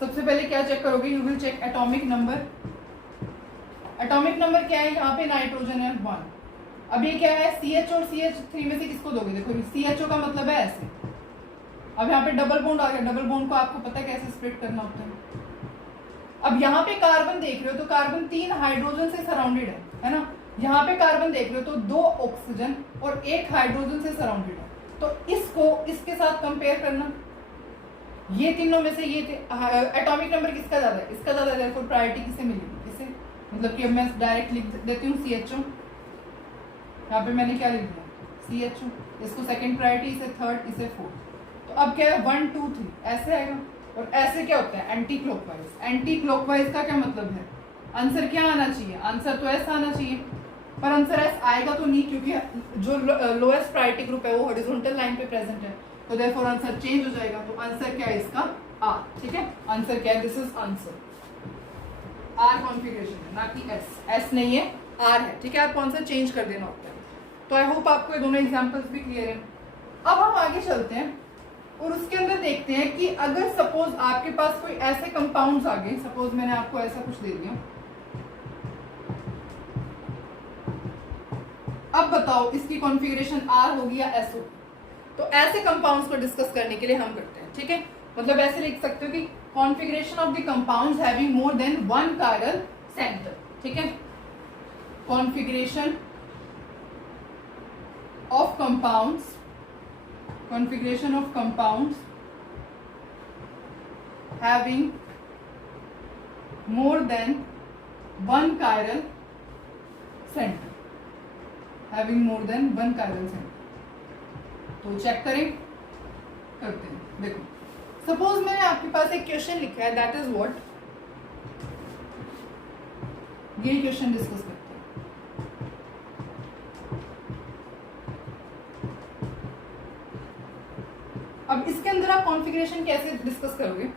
सबसे पहले क्या चेक करोगे, you will check atomic number. Atomic number क्या है, यहाँ पे नाइट्रोजन है 1। अब ये क्या है, CH और CH3 में से किसको दोगे, देखो CHO का मतलब है ऐसे। अब यहाँ पे डबल बॉन्ड आ गया, डबल बॉन्ड को आपको पता है कैसे स्प्लिट करना होता है। अब यहाँ पे कार्बन देख रहे हो तो कार्बन 3 हाइड्रोजन से सराउंडेड है ना। यहाँ पे कार्बन देख रहे हो तो 2 ऑक्सीजन और 1 हाइड्रोजन से सराउंडेड है, तो इसको इसके साथ कंपेयर करना। ये तीनों में से ये एटॉमिक नंबर किसका ज्यादा है, इसका ज्यादा है, देयरफॉर प्रायोरिटी किसे मिलेगी, इसे। मतलब कि अब मैं डायरेक्ट लिख देती हूँ CHO, यहाँ पे मैंने क्या लिख दिया CHO, इसको सेकंड प्रायोरिटी, इसे थर्ड, इसे फोर्थ। तो अब क्या है 1 2 3 ऐसे आएगा, और ऐसे क्या होता है, एंटी क्लॉकवाइज। एंटी क्लॉकवाइज का क्या मतलब है, आंसर क्या आना चाहिए, आंसर तो ऐसा आना चाहिए, पर आंसर ऐसा आएगा तो नहीं, क्योंकि जो लोएस्ट प्रायोरिटी ग्रुप है वो हॉरिजॉन्टल लाइन पे प्रेजेंट है, तो देयरफॉर आंसर चेंज हो जाएगा। तो आंसर क्या है इसका, R, ठीक है। आंसर क्या है, this is answer, R configuration है, ना कि S नहीं है, R है, ठीक है। आपको आंसर चेंज कर देना होता है। तो आई होप आपको ये दोनों एग्जांपल्स भी क्लियर हैं। अब हम आगे चलते हैं और उसके अंदर देखते हैं कि अगर सपोज आपके पास कोई ऐसे कंपाउंड्स आ गए, सपोज मैंने आपको ऐसा कुछ दे दिया, अब बताओ इसकी कॉन्फ़िगरेशन R होगी या S होगी। तो ऐसे कंपाउंड्स को डिस्कस करने के लिए हम करते हैं, ठीक है। मतलब ऐसे लिख सकते हो कि configuration of the compounds having more than 1 chiral centre, ठीक है। Configuration of compounds, configuration of compounds having more than 1 chiral center, having more than 1 chiral center। तो चेक करें, करते हैं। देखो सपोज मैंने आपके पास एक क्वेश्चन लिखा है, दैट इज व्हाट, ये क्वेश्चन डिस्कस करते हैं। अब इसके अंदर आप कॉन्फ़िगरेशन कैसे डिस्कस करोगे,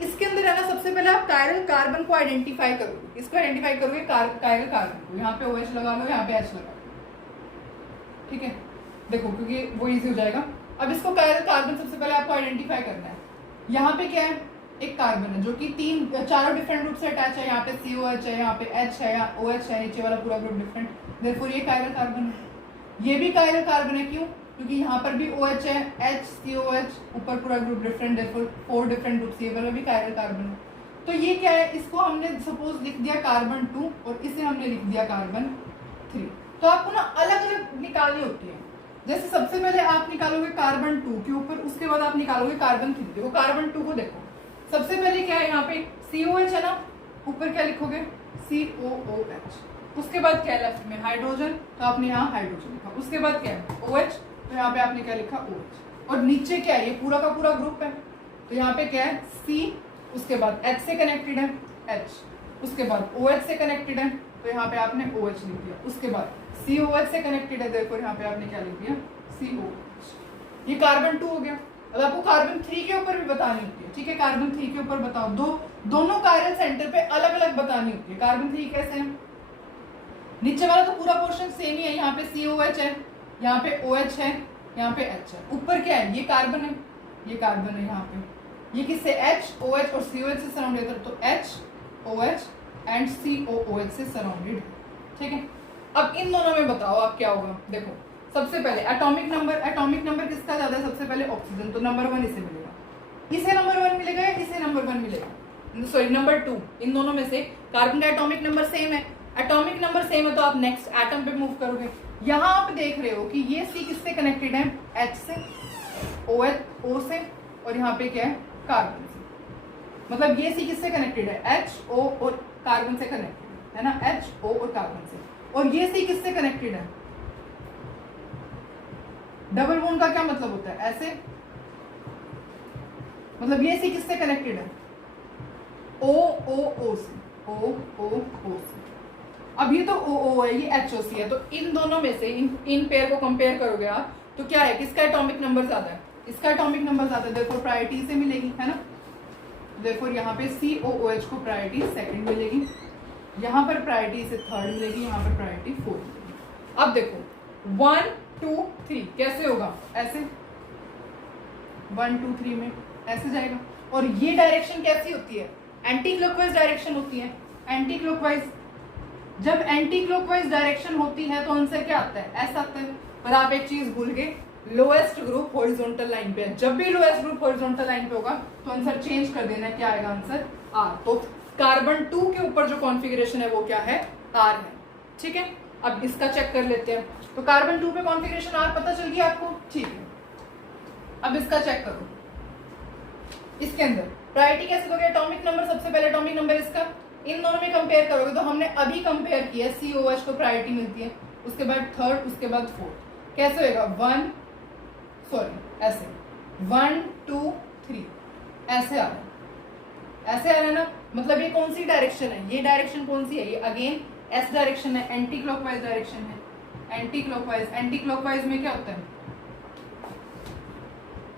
इसके अंदर है ना, सबसे पहले आप कायरल कार्बन को आइडेंटिफाई करोगे। इसको आइडेंटिफाई करोगे कायरल कार्बन को, यहाँ पे OH लगा लो, यहाँ पे H लगा लो, ठीक है। देखो क्योंकि वो इजी हो जाएगा। अब इसको कायरल कार्बन सबसे पहले आपको आइडेंटिफाई करना है। यहाँ पे क्या है, एक कार्बन है जो कि 4 डिफरेंट ग्रुप से अटैच है। यहाँ पे COH है, यहाँ पे H है, यहाँ OH है, नीचे वाला पूरा ग्रुप डिफरेंट, देयरफॉर ये कायरल कार्बन है। ये भी कायरल कार्बन है, क्यों, क्योंकि यहाँ पर भी OH है, H COH, ऊपर पूरा group different, therefore 4 different group, ये वाला भी कायरल कार्बन है। तो ये क्या है, इसको हमने सपोज लिख दिया कार्बन 2 और इसे हमने लिख दिया कार्बन 3। तो आपको ना अलग अलग निकालनी होती है। जैसे सबसे पहले आप निकालोगे कार्बन 2 के ऊपर, उसके बाद आप निकालोगे कार्बन 3। देखो कार्बन 2 को देखो, सबसे पहले क्या है, यहाँ पे COH है ना, ऊपर क्या लिखोगे COOH। उसके बाद क्या है लेफ्ट में हाइड्रोजन, तो आपने यहाँ हाइड्रोजन लिखा। उसके बाद क्या है OH, तो यहाँ पे आपने क्या लिखा OH। और नीचे क्या है, ये पूरा का पूरा ग्रुप है, तो यहाँ पे क्या है C, उसके बाद H से कनेक्टेड है H, उसके बाद OH से कनेक्टेड है, तो यहाँ पे आपने OH लिख दिया। उसके बाद COH से कनेक्टेड है, देखो यहाँ पे आपने क्या लिख दिया COH। ये कार्बन 2 हो गया। अब आपको कार्बन 3 के ऊपर भी बतानी होती है, ठीक है। कार्बन 3 के ऊपर बताओ, दोनों कायरल सेंटर पे अलग अलग बतानी होती है। कार्बन 3 कैसे है, नीचे वाला तो पूरा पोर्शन सेम ही है, यहाँ पे COH है, यहाँ पे OH है, यहाँ पे H है। ऊपर क्या है, ये कार्बन है, ये कार्बन है, यहाँ पे ये किससे H OH और COH से सराउंडेड है, तो H OH एंड COOH से सराउंडेड है, ठीक है। अब इन दोनों में बताओ आप क्या होगा। देखो सबसे पहले एटॉमिक नंबर किसका ज्यादा है, सबसे पहले ऑक्सीजन, तो नंबर 1 इसे मिलेगा, इसे नंबर 1 मिलेगा या इसे नंबर 1 मिलेगा, सॉरी नंबर 2। इन दोनों में से कार्बन का एटॉमिक नंबर सेम है, एटॉमिक नंबर सेम है तो आप नेक्स्ट एटम पे मूव करोगे। यहाँ आप देख रहे हो कि ये C किससे कनेक्टेड है, H से, O से, और यहाँ पे क्या है, कार्बन से। मतलब ये C किससे कनेक्टेड है, H, O और कार्बन से कनेक्टेड है ना, H, O और कार्बन से। और ये C किससे कनेक्टेड है, डबल बॉन्ड का क्या मतलब होता है, ऐसे, मतलब ये C किससे कनेक्टेड है, O से, O से। अब ये तो O है, ये HOC है, तो इन दोनों में से इन पेयर को कंपेयर करोगे आप तो क्या है, किसका एटॉमिक नंबर ज्यादा है, इसका एटॉमिक नंबर ज्यादा है, देयरफॉर प्रायोरिटी से मिलेगी, है ना। देयरफॉर यहाँ पे COOH को प्रायोरिटी सेकंड मिलेगी, यहाँ पर प्रायोरिटी से थर्ड मिलेगी, यहाँ पर प्रायोरिटी फोर्थ मिलेगी। अब देखो 1 2 3 कैसे होगा, ऐसे 1 2 3 में ऐसे जाएगा। और ये डायरेक्शन कैसी होती है, एंटी क्लॉकवाइज डायरेक्शन होती है। एंटी क्लॉकवाइज, जब एंटी क्लॉकवाइज डायरेक्शन होती है तो आंसर क्या आता है, ऐसा आता है। पर आप एक चीज भूल गए, लोएस्ट ग्रुप हॉरिजॉन्टल लाइन पे है। जब भी लोएस्ट ग्रुप हॉरिजॉन्टल लाइन पे होगा तो आंसर चेंज कर देना है, क्या आएगा आंसर, आर। तो कार्बन 2 के ऊपर जो कॉन्फ़िगरेशन है वो क्या है, आर है, ठीक है। अब इसका चेक कर लेते हैं। तो कार्बन 2 पे कॉन्फ़िगरेशन आर पता चल गया आपको, ठीक है। अब इसका चेक करो, इसके अंदर प्रायोरिटी कैसे दोगे, एटॉमिक नंबर, सबसे पहले एटॉमिक नंबर इसका, इन दोनों में कंपेयर करोगे तो हमने अभी कंपेयर किया, COH को प्रायोरिटी मिलती है, उसके बाद थर्ड, उसके बाद फोर्थ। कैसे होएगा, 1 ऐसे 1 2 3 ऐसे आ रहा है, ऐसे आ रहा है ना। मतलब ये कौन सी डायरेक्शन है, ये डायरेक्शन कौन सी है, ये अगेन एस डायरेक्शन है, एंटी क्लॉकवाइज डायरेक्शन है। एंटी क्लॉकवाइज में क्या होता है,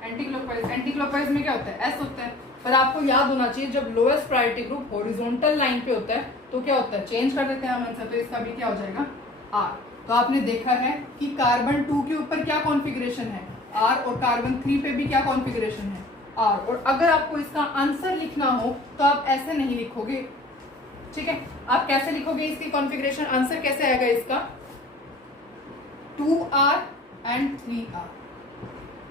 एंटी क्लॉकवाइज में क्या होता है, एस होता है। पर आपको याद होना चाहिए, जब lowest priority group horizontal line पे होता है तो क्या होता है, चेंज कर देते हैं हम आंसर, तो इसका भी क्या हो जाएगा, आर। तो आपने देखा है कि कार्बन 2 के ऊपर क्या कॉन्फ़िगरेशन है, आर, और कार्बन 3 पे भी क्या कॉन्फ़िगरेशन है, आर। और अगर आपको इसका आंसर लिखना हो तो आप ऐसे नहीं लिखोगे, ठीक है। आप कैसे लिखोगे इसकी कॉन्फ़िगरेशन, आंसर कैसे आएगा इसका, 2R एंड 3R,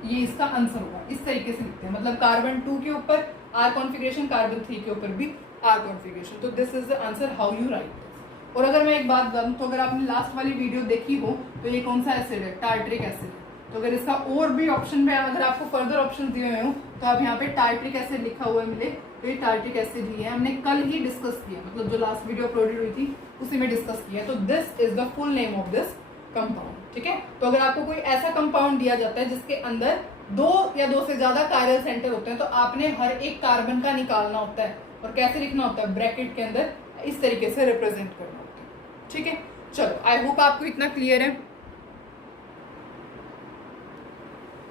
ये इसका आंसर होगा। इस तरीके से लिखते हैं, मतलब कार्बन 2 के ऊपर आर कॉन्फ़िगरेशन, कार्बन 3 के ऊपर भी आर कॉन्फ़िगरेशन। तो this is the answer how you right this. और अगर मैं एक बात बताऊं तो अगर आपने लास्ट वाली वीडियो देखी हो तो ये कौन सा एसिड है, टार्ट्रिक एसिड है। तो अगर इसका और भी ऑप्शन में अगर आपको फर्दर ऑप्शन दिए हुए हो तो आप यहाँ पे टार्ट्रिक एसिड लिखा हुआ मिले तो ये टार्ट्रिक एसिड ही है। हमने कल ही डिस्कस किया, मतलब जो लास्ट वीडियो अपलोडेड हुई थी उसी में डिस्कस किया। तो this is the full name of this compound, ठीक है। तो अगर आपको कोई ऐसा कंपाउंड दिया जाता है जिसके अंदर 2 या 2 से ज्यादा कायरल सेंटर होते हैं तो आपने हर एक कार्बन का निकालना होता है और कैसे लिखना होता है, ब्रैकेट के अंदर इस तरीके से रिप्रेजेंट करना होता है, ठीक है। चलो, आई होप आपको इतना क्लियर है।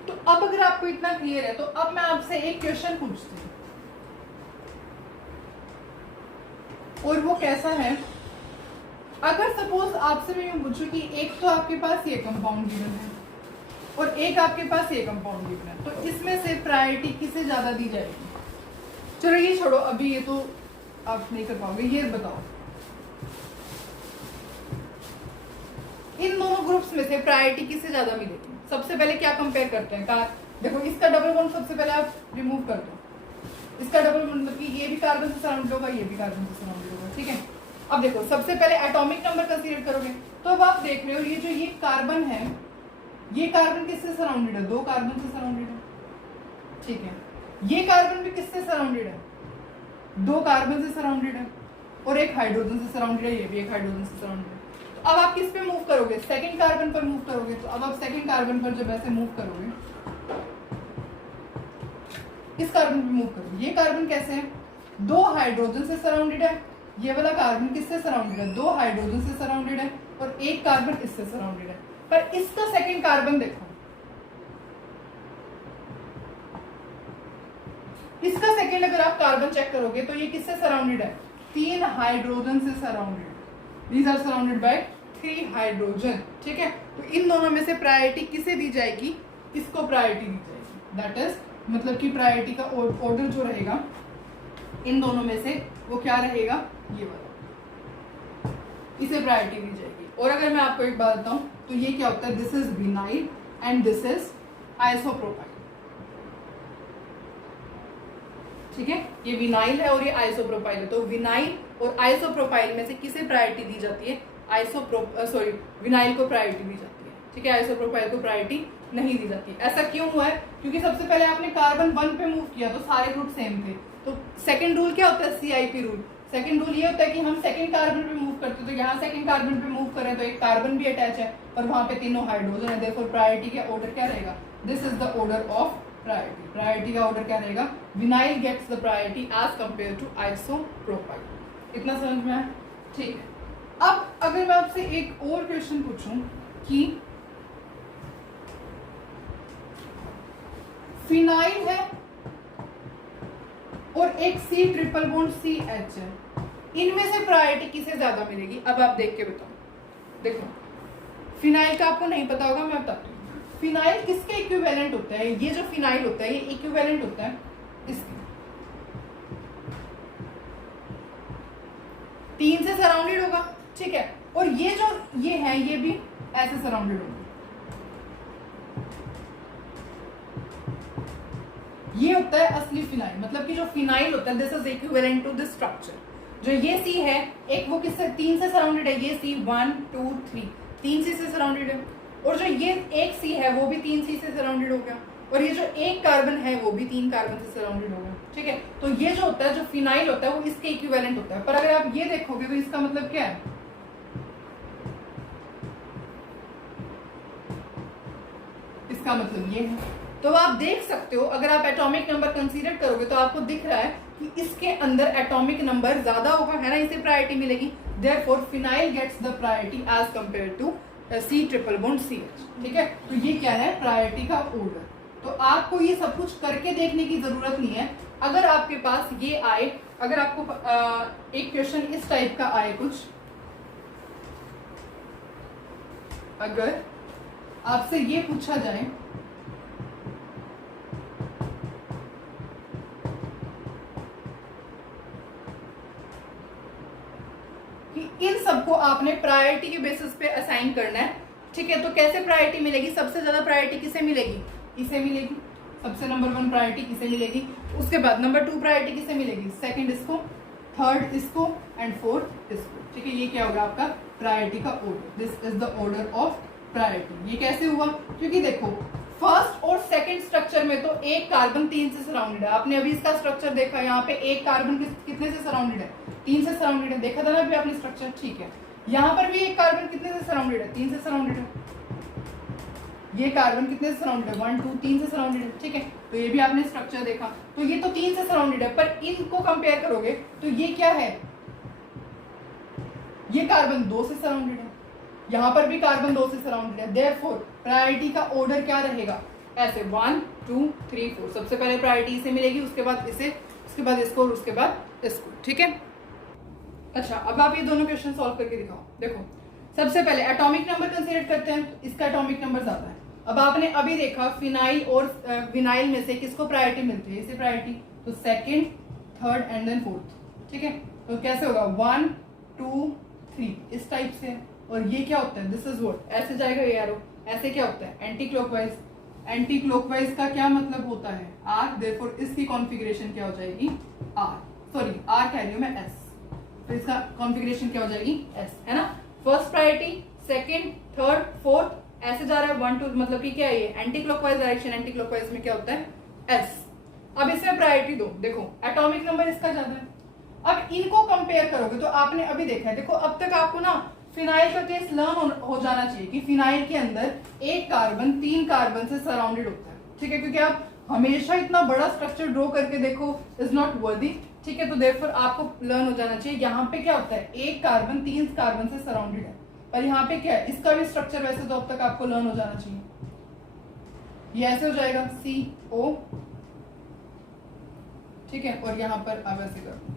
तो अब अगर आपको इतना क्लियर है तो अब मैं आपसे एक क्वेश्चन पूछती हूँ, और वो कैसा है, अगर सपोज आपसे मैं यूं पूछूं कि एक तो आपके पास ये कंपाउंड गिवन है और एक आपके पास ये कंपाउंड गिवन है, तो इसमें से प्रायोरिटी किसे ज्यादा दी जाएगी। चलो ये छोड़ो, अभी ये तो आप नहीं कर पाओगे, ये बताओ इन दोनों ग्रुप्स में से प्रायोरिटी किसे ज्यादा मिलेगी। सबसे पहले क्या कंपेयर करते हैं, देखो इसका डबल बॉन्ड सबसे पहले आप रिमूव कर दो, इसका डबल बॉन्ड मतलब कि ये भी कार्बन से सराउंडेड होगा, ये भी कार्बन से सराउंडेड होगा, ठीक है। अब देखो सबसे पहले एटॉमिक नंबर कंसीडर करोगे तो अब आप देख रहे हो ये जो ये कार्बन है, ये कार्बन किससे सराउंडेड है, 2 कार्बन से सराउंडेड है, ठीक है। ये कार्बन भी किससे सराउंडेड है, 2 कार्बन से सराउंडेड है, और एक हाइड्रोजन से सराउंडेड है, ये भी एक हाइड्रोजन से सराउंडेड है। तो अब आप किस पे मूव करोगे, सेकंड कार्बन पर मूव करोगे। तो अब आप सेकंड कार्बन पर जब ऐसे मूव करोगे, इस कार्बन पे मूव करोगे, ये कार्बन कैसे है, 2 हाइड्रोजन से सराउंडेड है, ये वाला कार्बन किससे सराउंडेड है, 2 हाइड्रोजन से सराउंडेड है, और एक कार्बन इससे सराउंडेड है। पर इसका सेकंड कार्बन देखो, इसका सेकंड अगर आप कार्बन चेक करोगे तो ये किससे सराउंडेड है, 3 हाइड्रोजन से surrounded. These are surrounded by 3 hydrogen, ठीक है। तो इन दोनों में से प्रायोरिटी किसे दी जाएगी, इसको प्रायोरिटी दी जाएगी। दैट इज मतलब कि प्रायोरिटी का ऑर्डर जो रहेगा इन दोनों में से वो क्या रहेगा, ये वाला, इसे प्रायोरिटी दी जाएगी। और अगर मैं आपको एक बात बताऊं तो ये क्या होता है, this is vinyl and this is isopropyl, ठीक है। ये विनाइल है और ये आइसोप्रोपाइल है। तो विनाइल और आइसोप्रोपाइल में से किसे प्रायोरिटी दी जाती है, विनाइल को प्रायोरिटी दी जाती है, ठीक है, आइसोप्रोपाइल को प्रायोरिटी नहीं दी जाती। ऐसा क्यों हुआ है? क्योंकि सबसे पहले आपने कार्बन 1 पे मूव किया तो सारे ग्रुप सेम थे। तो सेकंड रूल क्या होता है? CIP rule. सेकंड रूल ये होता है कि हम सेकंड कार्बन पे मूव करते हैं, तो यहाँ सेकंड कार्बन पे मूव करें तो एक कार्बन भी अटैच है और वहां पे तीनों हाइड्रोजन है, देयरफॉर प्रायोरिटी का ऑर्डर क्या रहेगा? This is the order of priority. Priority का ऑर्डर क्या रहेगा? Vinyl gets the priority as compare to isopropyl. इतना समझ में आया? ठीक है। अब अगर मैं आपसे एक और क्वेश्चन पूछूं कि फिनाइल है और एक C ट्रिपल बॉन्ड CH है, इनमें से प्रायोरिटी किसे ज्यादा मिलेगी? अब आप देख के बताओ। देखो, फिनाइल का आपको नहीं पता होगा, मैं बताती हूँ। फिनाइल किसके इक्विवेलेंट होता है? ये जो फिनाइल होता है ये इक्विवेलेंट होता है इसके 3 से सराउंडेड होगा, ठीक है, और ये जो ये है ये भी ऐसे सराउंडेड होगा। ये होता है असली फिनाइल, मतलब कि जो फिनाइल होता है this is equivalent to this structure. जो ये C है एक वो किससे 3 से सराउंडेड है, ये C 1 2 3 3 C से सराउंडेड है, और जो ये एक C है वो भी 3 C से सराउंडेड हो गया, और ये जो एक कार्बन है वो भी 3 कार्बन से सराउंडेड हो गया, ठीक है। तो ये जो होता है जो फिनाइल होता है वो इसके इक्विवेलेंट होता है। पर अगर आप ये देखोगे तो इसका मतलब क्या है? इसका मतलब ये है। तो आप देख सकते हो अगर आप एटॉमिक नंबर कंसीडर करोगे तो आपको दिख रहा है कि इसके अंदर एटॉमिक नंबर ज्यादा होगा, है ना, इसे प्रायोरिटी मिलेगी। Therefore phenyl gets the priority as compare to C triple bond CH, ठीक है। तो ये क्या है? प्रायोरिटी का ऑर्डर। तो आपको ये सब कुछ करके देखने की जरूरत नहीं है। अगर आपके पास ये आए, अगर आपको एक क्वेश्चन इस टाइप का आए कुछ, अगर आपसे ये पूछा जाए कि इन सबको आपने प्रायोरिटी के बेसिस पे असाइन करना है, ठीक है, तो कैसे प्रायोरिटी मिलेगी? सबसे ज्यादा प्रायोरिटी किसे मिलेगी? इसे मिलेगी। सबसे नंबर 1 प्रायोरिटी किसे मिलेगी? उसके बाद नंबर 2 प्रायोरिटी किसे मिलेगी? सेकंड इसको, थर्ड इसको एंड फोर्थ इसको, ठीक है। ये क्या होगा आपका प्रायोरिटी का order. This is the order of priority. ये कैसे हुआ? क्योंकि देखो फर्स्ट और सेकंड स्ट्रक्चर में तो एक कार्बन 3 से सराउंडेड है। आपने अभी इसका स्ट्रक्चर देखा, यहाँ पे एक कार्बन कितने से सराउंडेड है? 3 से सराउंडेड है, देखा था ना अभी आपने स्ट्रक्चर, ठीक है। यहाँ पर भी एक कार्बन कितने से सराउंडेड है? 3 से सराउंडेड है। ये कार्बन कितने से सराउंडेड है? 1 2 3 से सराउंडेड है, ठीक है। तो ये भी आपने स्ट्रक्चर देखा, तो ये तो 3 से सराउंडेड है, पर इनको कंपेयर करोगे तो ये क्या है? ये कार्बन 2 से सराउंडेड है, यहाँ पर भी कार्बन 2 से सराउंडेड है। देयरफॉर प्रायोरिटी का ऑर्डर क्या रहेगा? ऐसे 1 2 3 4। सबसे पहले प्रायोरिटी इसे मिलेगी, उसके बाद इसे, उसके बाद इसको और उसके बाद इसको, ठीक है। अच्छा, अब आप ये दोनों क्वेश्चन सॉल्व करके दिखाओ। देखो सबसे पहले एटॉमिक नंबर कंसीडर करते हैं, तो इसका एटॉमिक नंबर ज्यादा है। अब आपने अभी देखा फिनाइल और विनाइल में से किसको प्रायोरिटी मिलती है? इसे प्रायोरिटी, तो second, third and then fourth, ठीक है। तो कैसे होगा? 1 2 3 इस टाइप से। और ये क्या होता है? दिस इज व्हाट, ऐसे जाएगा ये एरो, ऐसे क्या होता है? Anti clockwise. एंटी क्लॉकवाइज का क्या मतलब होता है? आर। देयरफॉर इसकी कॉन्फ़िगरेशन क्या हो जाएगी? आर, सॉरी आर कह रही हूं मैं, एस। तो इसका कॉन्फ़िगरेशन क्या हो जाएगी? एस, है ना। First priority, second, third, fourth, ऐसे जा रहा है 1 2, मतलब कि क्या है ये? Anti clockwise direction. Anti clockwise में क्या होता है? एस। अब इसमें प्रायोरिटी दो, देखो एटॉमिक नंबर इसका ज्यादा है। अब इनको कंपेयर करोगे तो आपने अभी देखा है, देखो अब तक आपको ना फिनाइल का केस लर्न हो जाना चाहिए कि फिनाइल के अंदर एक कार्बन 3 कार्बन से सराउंडेड होता है, ठीक है। क्योंकि आप हमेशा इतना बड़ा स्ट्रक्चर ड्रॉ करके देखो इज नॉट वर्दी, ठीक है। तो देयरफॉर आपको लर्न हो जाना चाहिए यहाँ पे क्या होता है? एक कार्बन 3 कार्बन से सराउंडेड है, और यहाँ पे क्या है? इसका भी स्ट्रक्चर वैसे तो अब तक आपको लर्न हो जाना चाहिए। ये ऐसे हो जाएगा CO, ठीक है, और यहाँ पर अब ऐसे करो।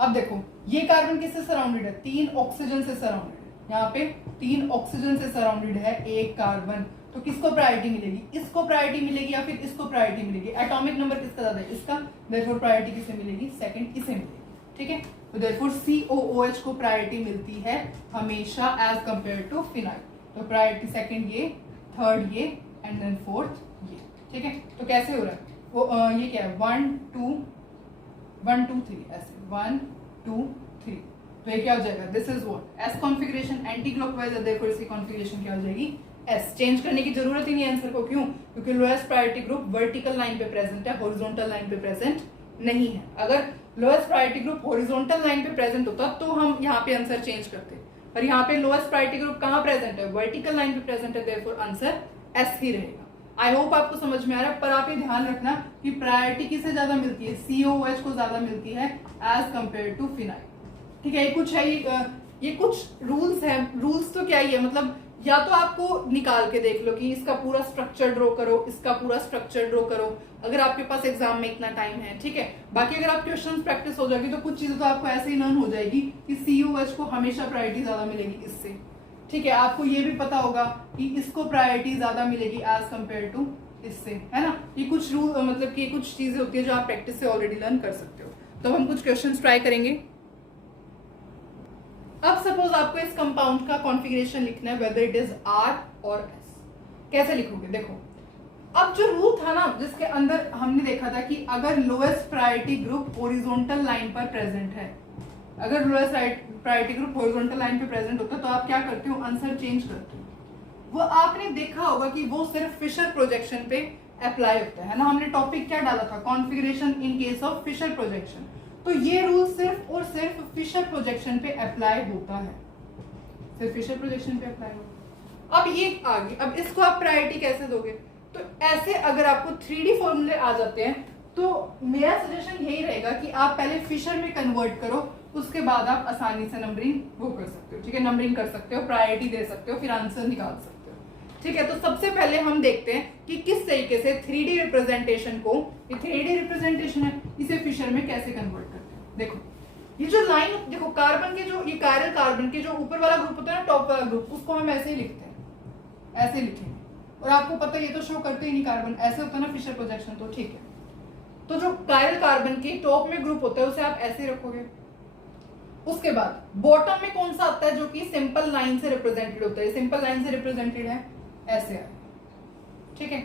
अब देखो ये कार्बन किससे सराउंडेड है? 3 ऑक्सीजन से सराउंडेड है। यहाँ पे 3 ऑक्सीजन से सराउंडेड है एक कार्बन, तो किसको प्रायोरिटी मिलेगी? इसको प्रायोरिटी मिलेगी या फिर इसको प्रायोरिटी मिलेगी? एटॉमिक नंबर किसका ज्यादा है? इसका। देयरफॉर प्रायोरिटी किसे मिलेगी? सेकंड इसे मिलेगी, ठीक है। तो देयरफॉर COOH को प्रायोरिटी मिलती है हमेशा एज कंपेयर टू फिनाइल। तो प्रायोरिटी सेकंड ये, थर्ड ये एंड देन फोर्थ ये, ठीक है। तो कैसे हो रहा है वो? ये क्या है? 1 2 1 2 3 ऐसे 1 2 3। तो ये क्या हो जाएगा, this is what S configuration, anti clockwise है, देयरफॉर इसकी कॉन्फ़िगरेशन क्या हो जाएगी एस। चेंज करने की जरूरत ही नहीं है आंसर को, क्यों? क्योंकि lowest priority group vertical line पे प्रेजेंट है, हॉरिजॉन्टल लाइन पे प्रेजेंट नहीं है। अगर lowest priority group horizontal line पे प्रेजेंट होता तो हम यहाँ पे आंसर चेंज करते, और यहाँ पे लोएस्ट प्रायोरिटी ग्रुप कहाँ प्रेजेंट है, वर्टिकल लाइन पे प्रेजेंट है, देयरफॉर आंसर एस ही रहेगा। आई होप आपको समझ में आ रहा है, पर आप ये ध्यान रखना कि प्रायोरिटी किसे ज्यादा मिलती है, COOH को ज्यादा मिलती है एज कंपेयर टू फिनाइल। ठीक है, ये कुछ है, ये कुछ रूल्स है। रूल्स तो क्या ही है, मतलब या तो आपको निकाल के देख लो कि इसका पूरा स्ट्रक्चर ड्रॉ करो, इसका पूरा स्ट्रक्चर ड्रॉ करो, अगर आपके पास एग्जाम में इतना टाइम है। ठीक है, बाकी अगर आप क्वेश्चन प्रैक्टिस हो जाएगी तो कुछ चीजें तो आपको ऐसे ही लर्न हो जाएगी कि COH को हमेशा प्रायोरिटी ज्यादा मिलेगी इससे। ठीक है, आपको ये भी पता होगा कि इसको प्रायोरिटी ज्यादा मिलेगी एज कंपेयर टू इससे, है ना। ये कुछ रूल, मतलब कि कुछ चीजें होती है जो आप प्रैक्टिस से ऑलरेडी लर्न कर सकते हो। तो हम कुछ क्वेश्चंस ट्राई करेंगे। अब सपोज आपको इस कंपाउंड का कॉन्फ़िगरेशन लिखना है, वेदर इट इज R और S। कैसे लिखोगे, देखो अब जो रूल था ना जिसके अंदर हमने देखा था कि अगर lowest priority group horizontal line पर प्रेजेंट है, अगर lowest priority group horizontal line पे प्रेजेंट होता है तो आप क्या करते हो, आंसर चेंज करते हो। वो आपने देखा होगा कि वो सिर्फ फिशर प्रोजेक्शन पे अप्लाई होता है ना। हमने टॉपिक क्या डाला था, configuration in case of Fischer projection. तो ये रूल सिर्फ और सिर्फ फिशर प्रोजेक्शन पे अप्लाई होता है, सिर्फ फिशर प्रोजेक्शन पे अप्लाई होता है। अब ये आगे, अब इसको आप प्रायोरिटी कैसे दोगे, तो ऐसे अगर आपको 3D फॉर्मूले आ जाते हैं तो मेरा सजेशन यही रहेगा कि आप पहले फिशर में कन्वर्ट करो, उसके बाद आप आसानी से नंबरिंग वो कर सकते हो। ठीक है, नंबरिंग कर सकते हो, प्रायोरिटी दे सकते हो, फिर आंसर निकाल सकते हो। ठीक है, तो सबसे पहले हम देखते हैं कि किस तरीके से 3D रिप्रेजेंटेशन को, ये 3D रिप्रेजेंटेशन है, इसे फिशर में कैसे कन्वर्ट करते हैं। देखो ये जो लाइन, देखो कार्बन के जो, ये कायरल कार्बन के जो ऊपर वाला ग्रुप होता है ना, टॉप वाला ग्रुप, उसको हम ऐसे ही लिखते हैं, ऐसे लिखेंगे। और आपको पता है ये तो शो करते ही नहीं कार्बन, ऐसे होता है ना फिशर प्रोजेक्शन। तो ठीक है, तो जो कायरल कार्बन के टॉप में ग्रुप होता है उसे आप ऐसे रखोगे। उसके बाद बॉटम में कौन सा आता है जो कि सिंपल लाइन से रिप्रेजेंटेड होता है, सिंपल लाइन से रिप्रेजेंटेड है, ऐसे है। ठीक है,